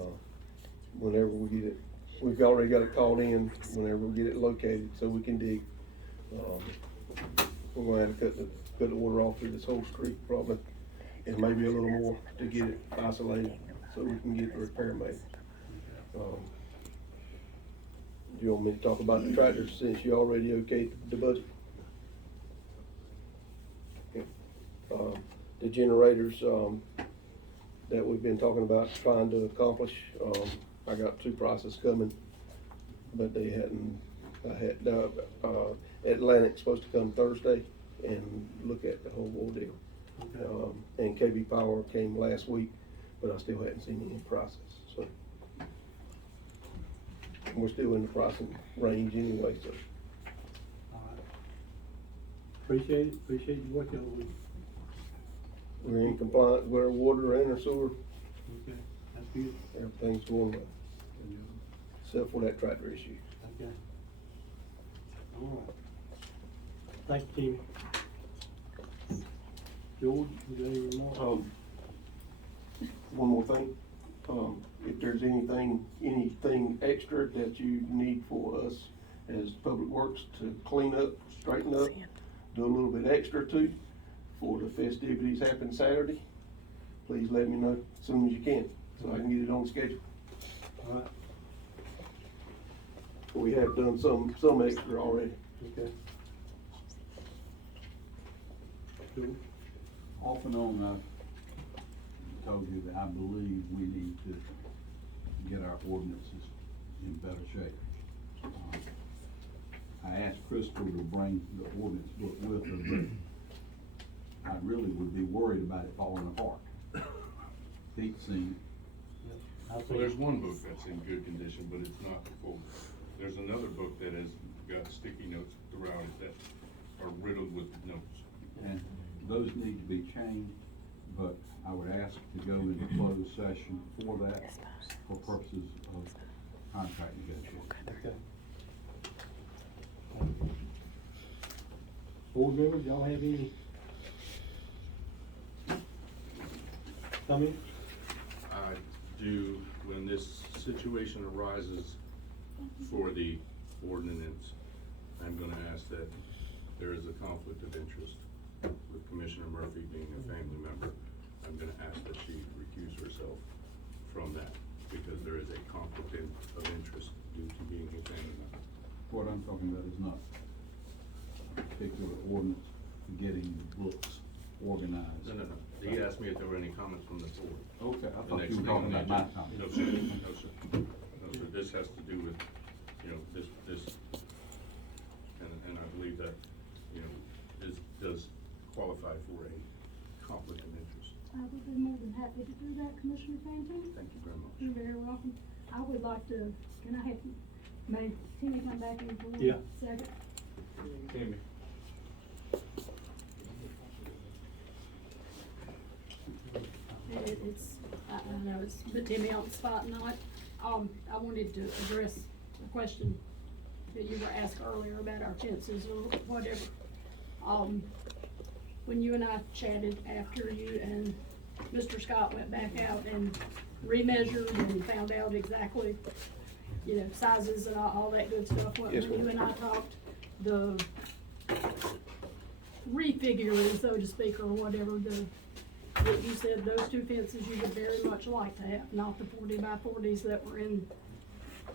whenever we get it, we've already got it called in, whenever we get it located, so we can dig. We're gonna have to cut the water off through this whole street probably, and maybe a little more to get it isolated, so we can get the repair made. Do you want me to talk about the tractors since you already okayed the budget? Okay. The generators, that we've been talking about trying to accomplish, I got 2 prices coming, but they hadn't, Atlantic's supposed to come Thursday and look at the whole ordeal. Okay. And KB Power came last week, but I still hadn't seen any prices, so. We're still in the pricing range anyway, so. All right. Appreciate you working on it. We're in compliance with our water and our sewer. Okay, that's good. Everything's going well, except for that tractor issue. Okay. All right. Thank you, Tim. George, you got any remarks? One more thing, if there's anything extra that you need for us as Public Works to clean up, straighten up, do a little bit extra to, for the festivities happen Saturday, please let me know as soon as you can, so I can get it on schedule. All right. We have done some extra already. Okay. George? Off and on, I've told you that I believe we need to get our ordinances in better shape. I asked Crystal to bring the ordinance book with her, but I really would be worried about it falling apart. Pete's seen Well, there's one book that's in good condition, but it's not full. There's another book that has got sticky notes throughout it that are riddled with notes. and those need to be changed, but I would ask to go into closed session for that, for purposes of contract negotiation. Okay. Board members, y'all have any comments? I do, when this situation arises for the ordinance, I'm gonna ask that there is a conflict of interest with Commissioner Murphy being a family member. I'm gonna ask that she recuse herself from that, because there is a conflict of interest due to being a family member. What I'm talking about is not a particular ordinance for getting the books organized. No. He asked me if there were any comments from the board. Okay, I The thought next you were thing on talking the about my agenda. comment. No, sir, no, sir. No, sir, this has to do with, this, and I believe that, this does qualify for a conflict of interest. I would be more than happy to do that, Commissioner Fanton. Thank you very much. You're very welcome. I would like to, can I have, may Timmy come back in for Yeah. 1 second? Tammy. It's, I know it's put Timmy on the spot tonight. I wanted to address the question that you were asked earlier about our fences or whatever. When you and I chatted after you and Mr. Scott went back out and remeasured and found out exactly, sizes and all that good stuff. When Yes, you ma'am. and I talked, the refiguring, so to speak, or whatever, what you said, those 2 fences you would very much like to have, not the 40 by 40s that were in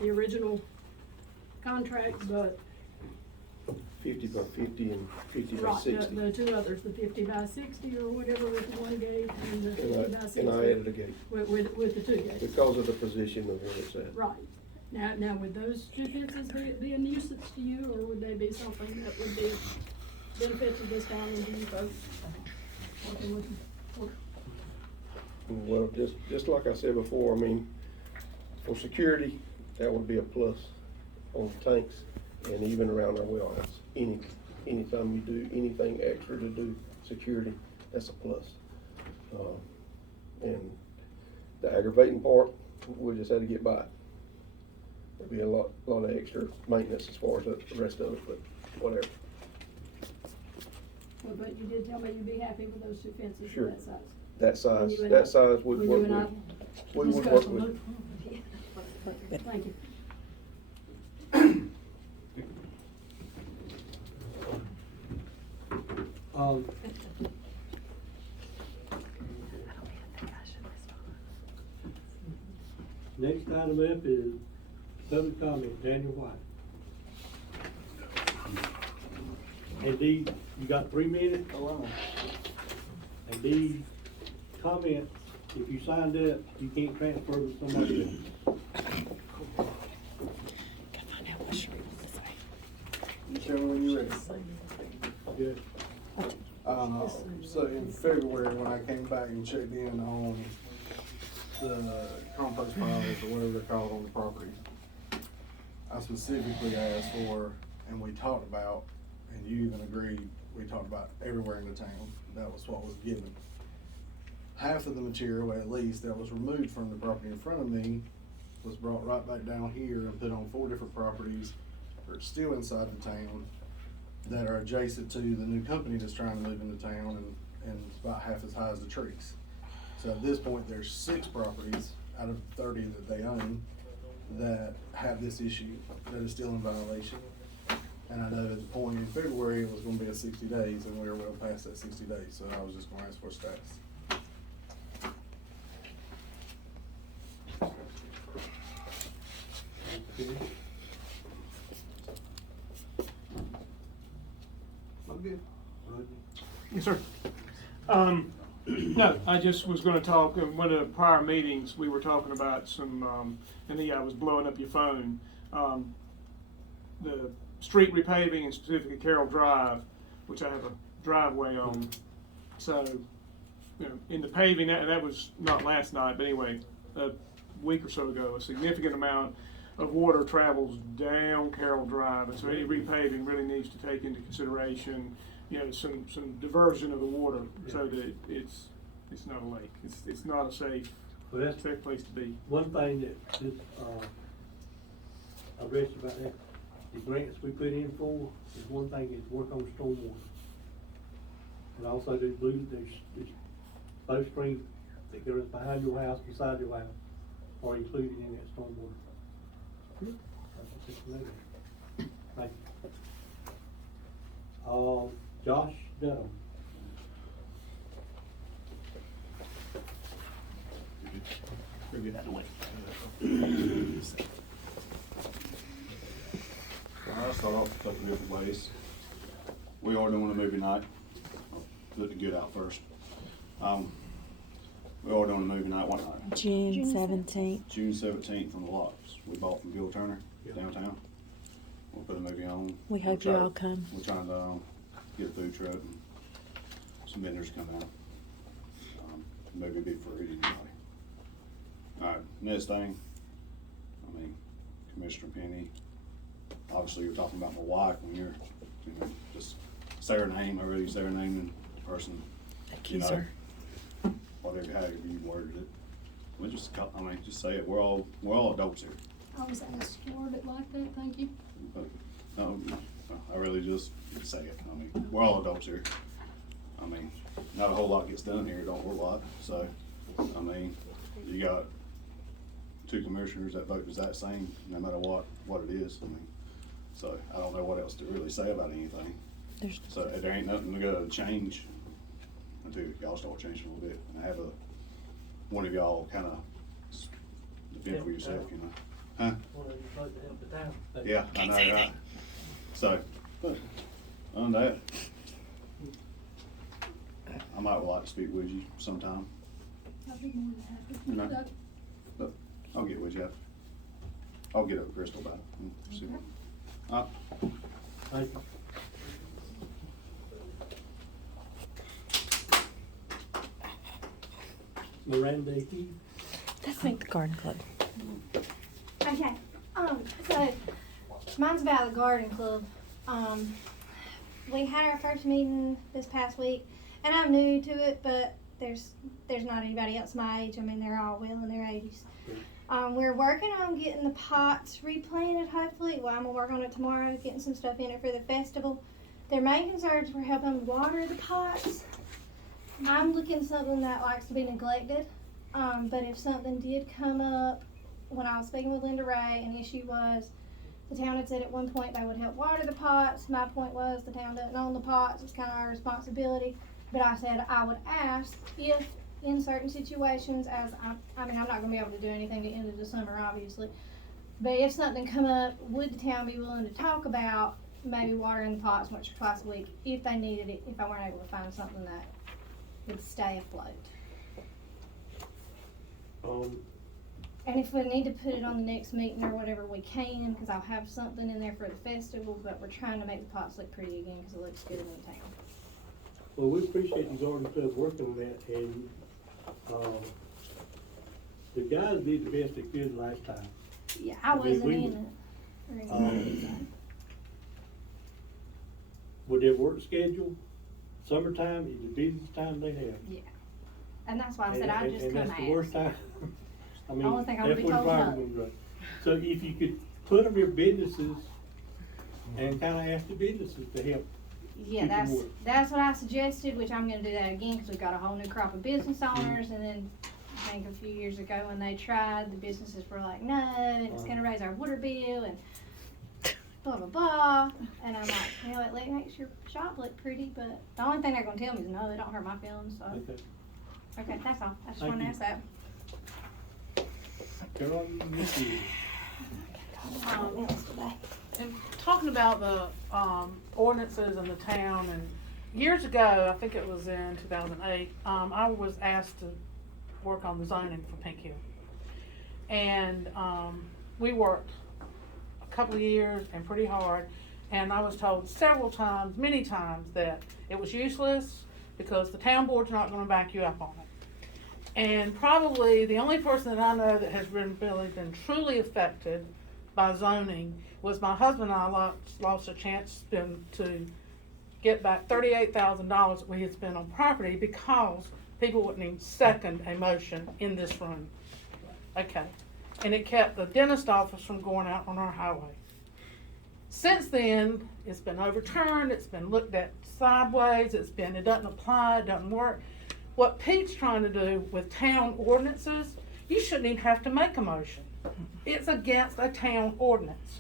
the original contract, but 50 by 50 and 50 by right, 60. the 2 others, the 50 by 60 or whatever with the 1 gate and the 50 by 60. And I added a gate With the 2 gates. because of the position of where it's at. Right. Now, would those 2 fences be a nuisance to you, or would they be something that would be a benefit to this town and to you folks? What you're looking for? Well, just like I said before, I mean, for security, that would be a plus on tanks and even around our wellhouse. Anytime you do anything extra to do security, that's a plus. And the aggravating part, we just had to get by. There'd be a lot of extra maintenance as far as the rest of it, but whatever. Well, but you did tell me you'd be happy with those two fences Sure. of that size. That size, When you and that I- size would when work you and I with, we would discussed work them. with. Thank you. Next item up is public comment, Daniel White. And these, you got 3 minutes? And these comments, if you signed up, you can't transfer to somebody else. Tell me when you're ready. Good. So in February, when I came back and checked in on the compost piles or whatever they're called on the property, I specifically asked for, and we talked about, and you even agreed, we talked about everywhere in the town, that was what was given. Half of the material, at least, that was removed from the property in front of me was brought right back down here and put on 4 different properties that are still inside the town that are adjacent to the new company that's trying to move into town, and it's about half as high as the trees. So at this point, there's 6 properties out of 30 that they own that have this issue, that is still in violation. And I know at the point in February, it was gonna be a 60 days, and we were well past that 60 days, so I was just gonna ask for status. Okay. I'm good. Yes, sir. No, I just was gonna talk, in one of the prior meetings, we were talking about some, and I was blowing up your phone. The street repaving and specifically Carroll Drive, which I have a driveway on. So, you know, in the paving, that was not last night, but anyway, a week or so ago, a significant amount of water travels down Carroll Drive, and so any repaving really needs to take into consideration, you know, some diversion of the water so that it's not a lake. It's not a safe place to be. One thing that this, I read about that, the grants we put in for, is one thing is work on stormwater. And also there's both streams that goes behind your house, beside your house, are included in that stormwater. That's just amazing. Thank you. Josh Dunham. I'll start off a couple different ways. We are doing a movie night. I'll put the good out first. We are doing a movie night one night. June 17th. June 17th from the lots we bought from Gil Turner downtown. We'll put a movie on. We hope you all come. We're trying to get a food truck and some vendors come out. Maybe be free to anybody. Alright, next thing, I mean, Commissioner Penny, obviously you're talking about my wife when you're, you know, just say her name, I really say her name in person. Accuser. You know, whatever, however you worded it. We just, just say it, we're all adults here. I was asked to word it like that, thank you. But, no, I really just say it, I mean, we're all adults here. I mean, not a whole lot gets done here, don't a whole lot, so, I mean, you got 2 commissioners that vote that same, no matter what it is, I mean, so, I don't know what else to really say about anything. So, there ain't nothing gonna change until y'all start changing a little bit, and have one of y'all kinda defend for yourself, you know? Huh? Yeah, I know, right? So, but, on that, I might like to speak with you sometime. I'd be more than happy. You know, but I'll get with you. I'll get up with Crystal about it. And see what. Thank you. Miranda Heath. Let's make the garden club. Okay, so mine's about the garden club. We had our first meeting this past week, and I'm new to it, but there's not anybody else my age. I mean, they're all well in their 80s. We're working on getting the pots replanted, hopefully. Well, I'm gonna work on it tomorrow, getting some stuff in it for the festival. their main concerns were helping water the pots. I'm looking something that likes to be neglected, but if something did come up, when I was speaking with Linda Ray, an issue was the town had said at one point they would help water the pots. My point was the town doesn't own the pots, it's kind of our responsibility. But I said I would ask if in certain situations, as I mean, I'm not gonna be able to do anything to end of the summer, obviously. But if something come up, would the town be willing to talk about maybe watering the pots once or twice a week if they needed it, if I weren't able to find something that would stay afloat? And if we need to put it on the next meeting or whatever, we can, because I'll have something in there for the festival, but we're trying to make the pots look pretty again, because it looks good in the town. Well, we appreciate the Garden Club working on that, and, the guys did the best they could last time. Yeah, I wasn't in it. Or anything, so. With their work schedule, summertime is the busiest time they have. Yeah, and that's why I said I'd just come And that's the worst time. I mean, Only thing I'm that's gonna be when the told fire no. comes right. So if you could put them in businesses and kinda ask the businesses to help. Yeah, keep them working. that's what I suggested, which I'm gonna do that again, because we've got a whole new crop of business owners, and then I think a few years ago when they tried, the businesses were like, no, and it's gonna raise our water bill, and blah, blah, blah, and I'm like, you know, it makes your shop look pretty, but the only thing they're gonna tell me is, no, it don't hurt my feelings, so. Okay, that's all, I just Thank wanted to you. ask that. Carol, you miss you. And talking about the ordinances in the town, and years ago, I think it was in 2008, I was asked to work on the zoning for Pink Hill. And we worked a couple of years and pretty hard, and I was told several times, many times, that it was useless because the town board's not gonna back you up on it. And probably the only person that I know that has really been truly affected by zoning was my husband and I lost a chance to get back $38,000 that we had spent on property because people wouldn't even second a motion in this room. Okay, and it kept the dentist office from going out on our highway. Since then, it's been overturned, it's been looked at sideways, it doesn't apply, it doesn't work. What Pete's trying to do with town ordinances, you shouldn't even have to make a motion. It's against a town ordinance.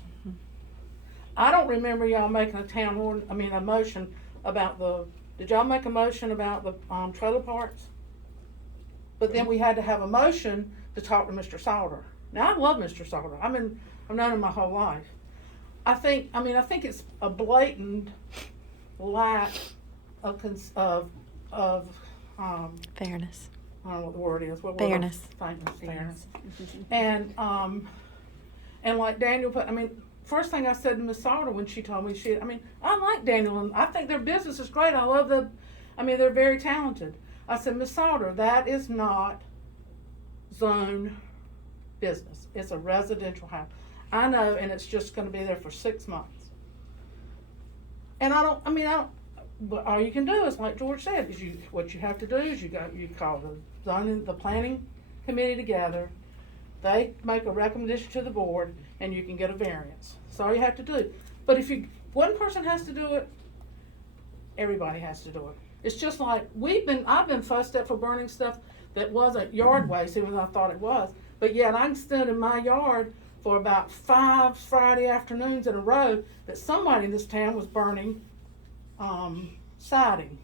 I don't remember y'all making a motion about did y'all make a motion about the trailer parks? But then we had to have a motion to talk to Mr. Sauter. Now, I love Mr. Sauter. I've known him my whole life. I think it's a blatant lack of Fairness. I don't know what the word is. Fairness. Fairness. And like Daniel put, first thing I said to Miss Sauter when she told me I like Daniel and I think their business is great. I love they're very talented. I said, Miss Sauter, that is not zone business. It's a residential house. I know, and it's just gonna be there for 6 months. And but all you can do is, like George said, what you have to do is you call the planning committee together. They make a recommendation to the board, and you can get a variance. That's all you have to do. But if one person has to do it, everybody has to do it. It's just like I've been fussed at for burning stuff that wasn't yard waste, even though I thought it was. But yet I stood in my yard for about 5 Friday afternoons in a row that somebody in this town was burning siding,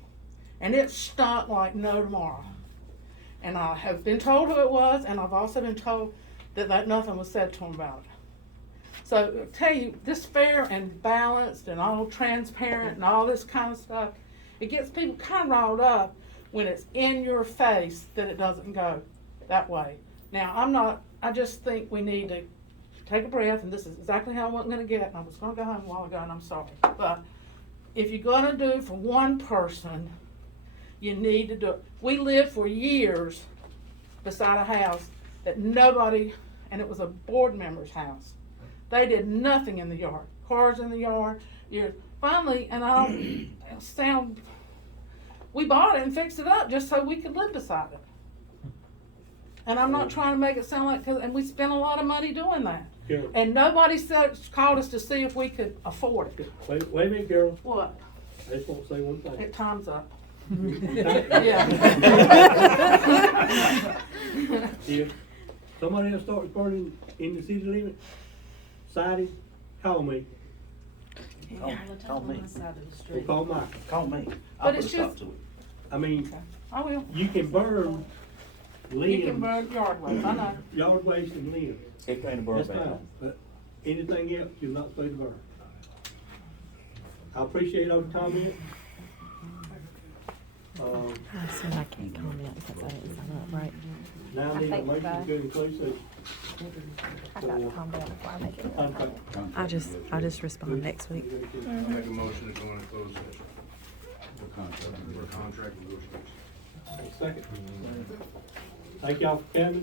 and it stunk like no tomorrow. And I have been told who it was, and I've also been told that nothing was said to them about it. So I tell you, this fair and balanced and all transparent and all this kind of stuff, it gets people kind of riled up when it's in your face that it doesn't go that way. Now, I just think we need to take a breath, and this is exactly how I wasn't gonna get, and I was gonna go home a while ago, and I'm sorry. But if you're gonna do it for one person, you need to do it. We lived for years beside a house that and it was a board member's house. They did nothing in the yard. Cars in the yard. Finally, and we bought it and fixed it up just so we could live beside it. And I'm not trying to make it sound like, and we spent a lot of money doing that. Carol. And nobody called us to see if we could afford it. Wait a minute, Carol. What? I just want to say one thing. It time's up. Yeah. If somebody else starts burning in the city limit, siding, call me, Call me. or call Mike. Call me. But I'll put a it's stop just- to it. I mean, I will. you can burn You can limbs, burn yard waste, I know. yard waste and limbs. If ain't a burn That's ban. fine, but anything else, you're not supposed to burn. I appreciate all the comments. I said I can't comment because I didn't sign up, right? Now I need a motion to go to closed session. I got to calm down before I make it. Contract. I'll just respond next week. I make a motion to go into closed session. For contract negotiations. Second. Thank y'all for coming.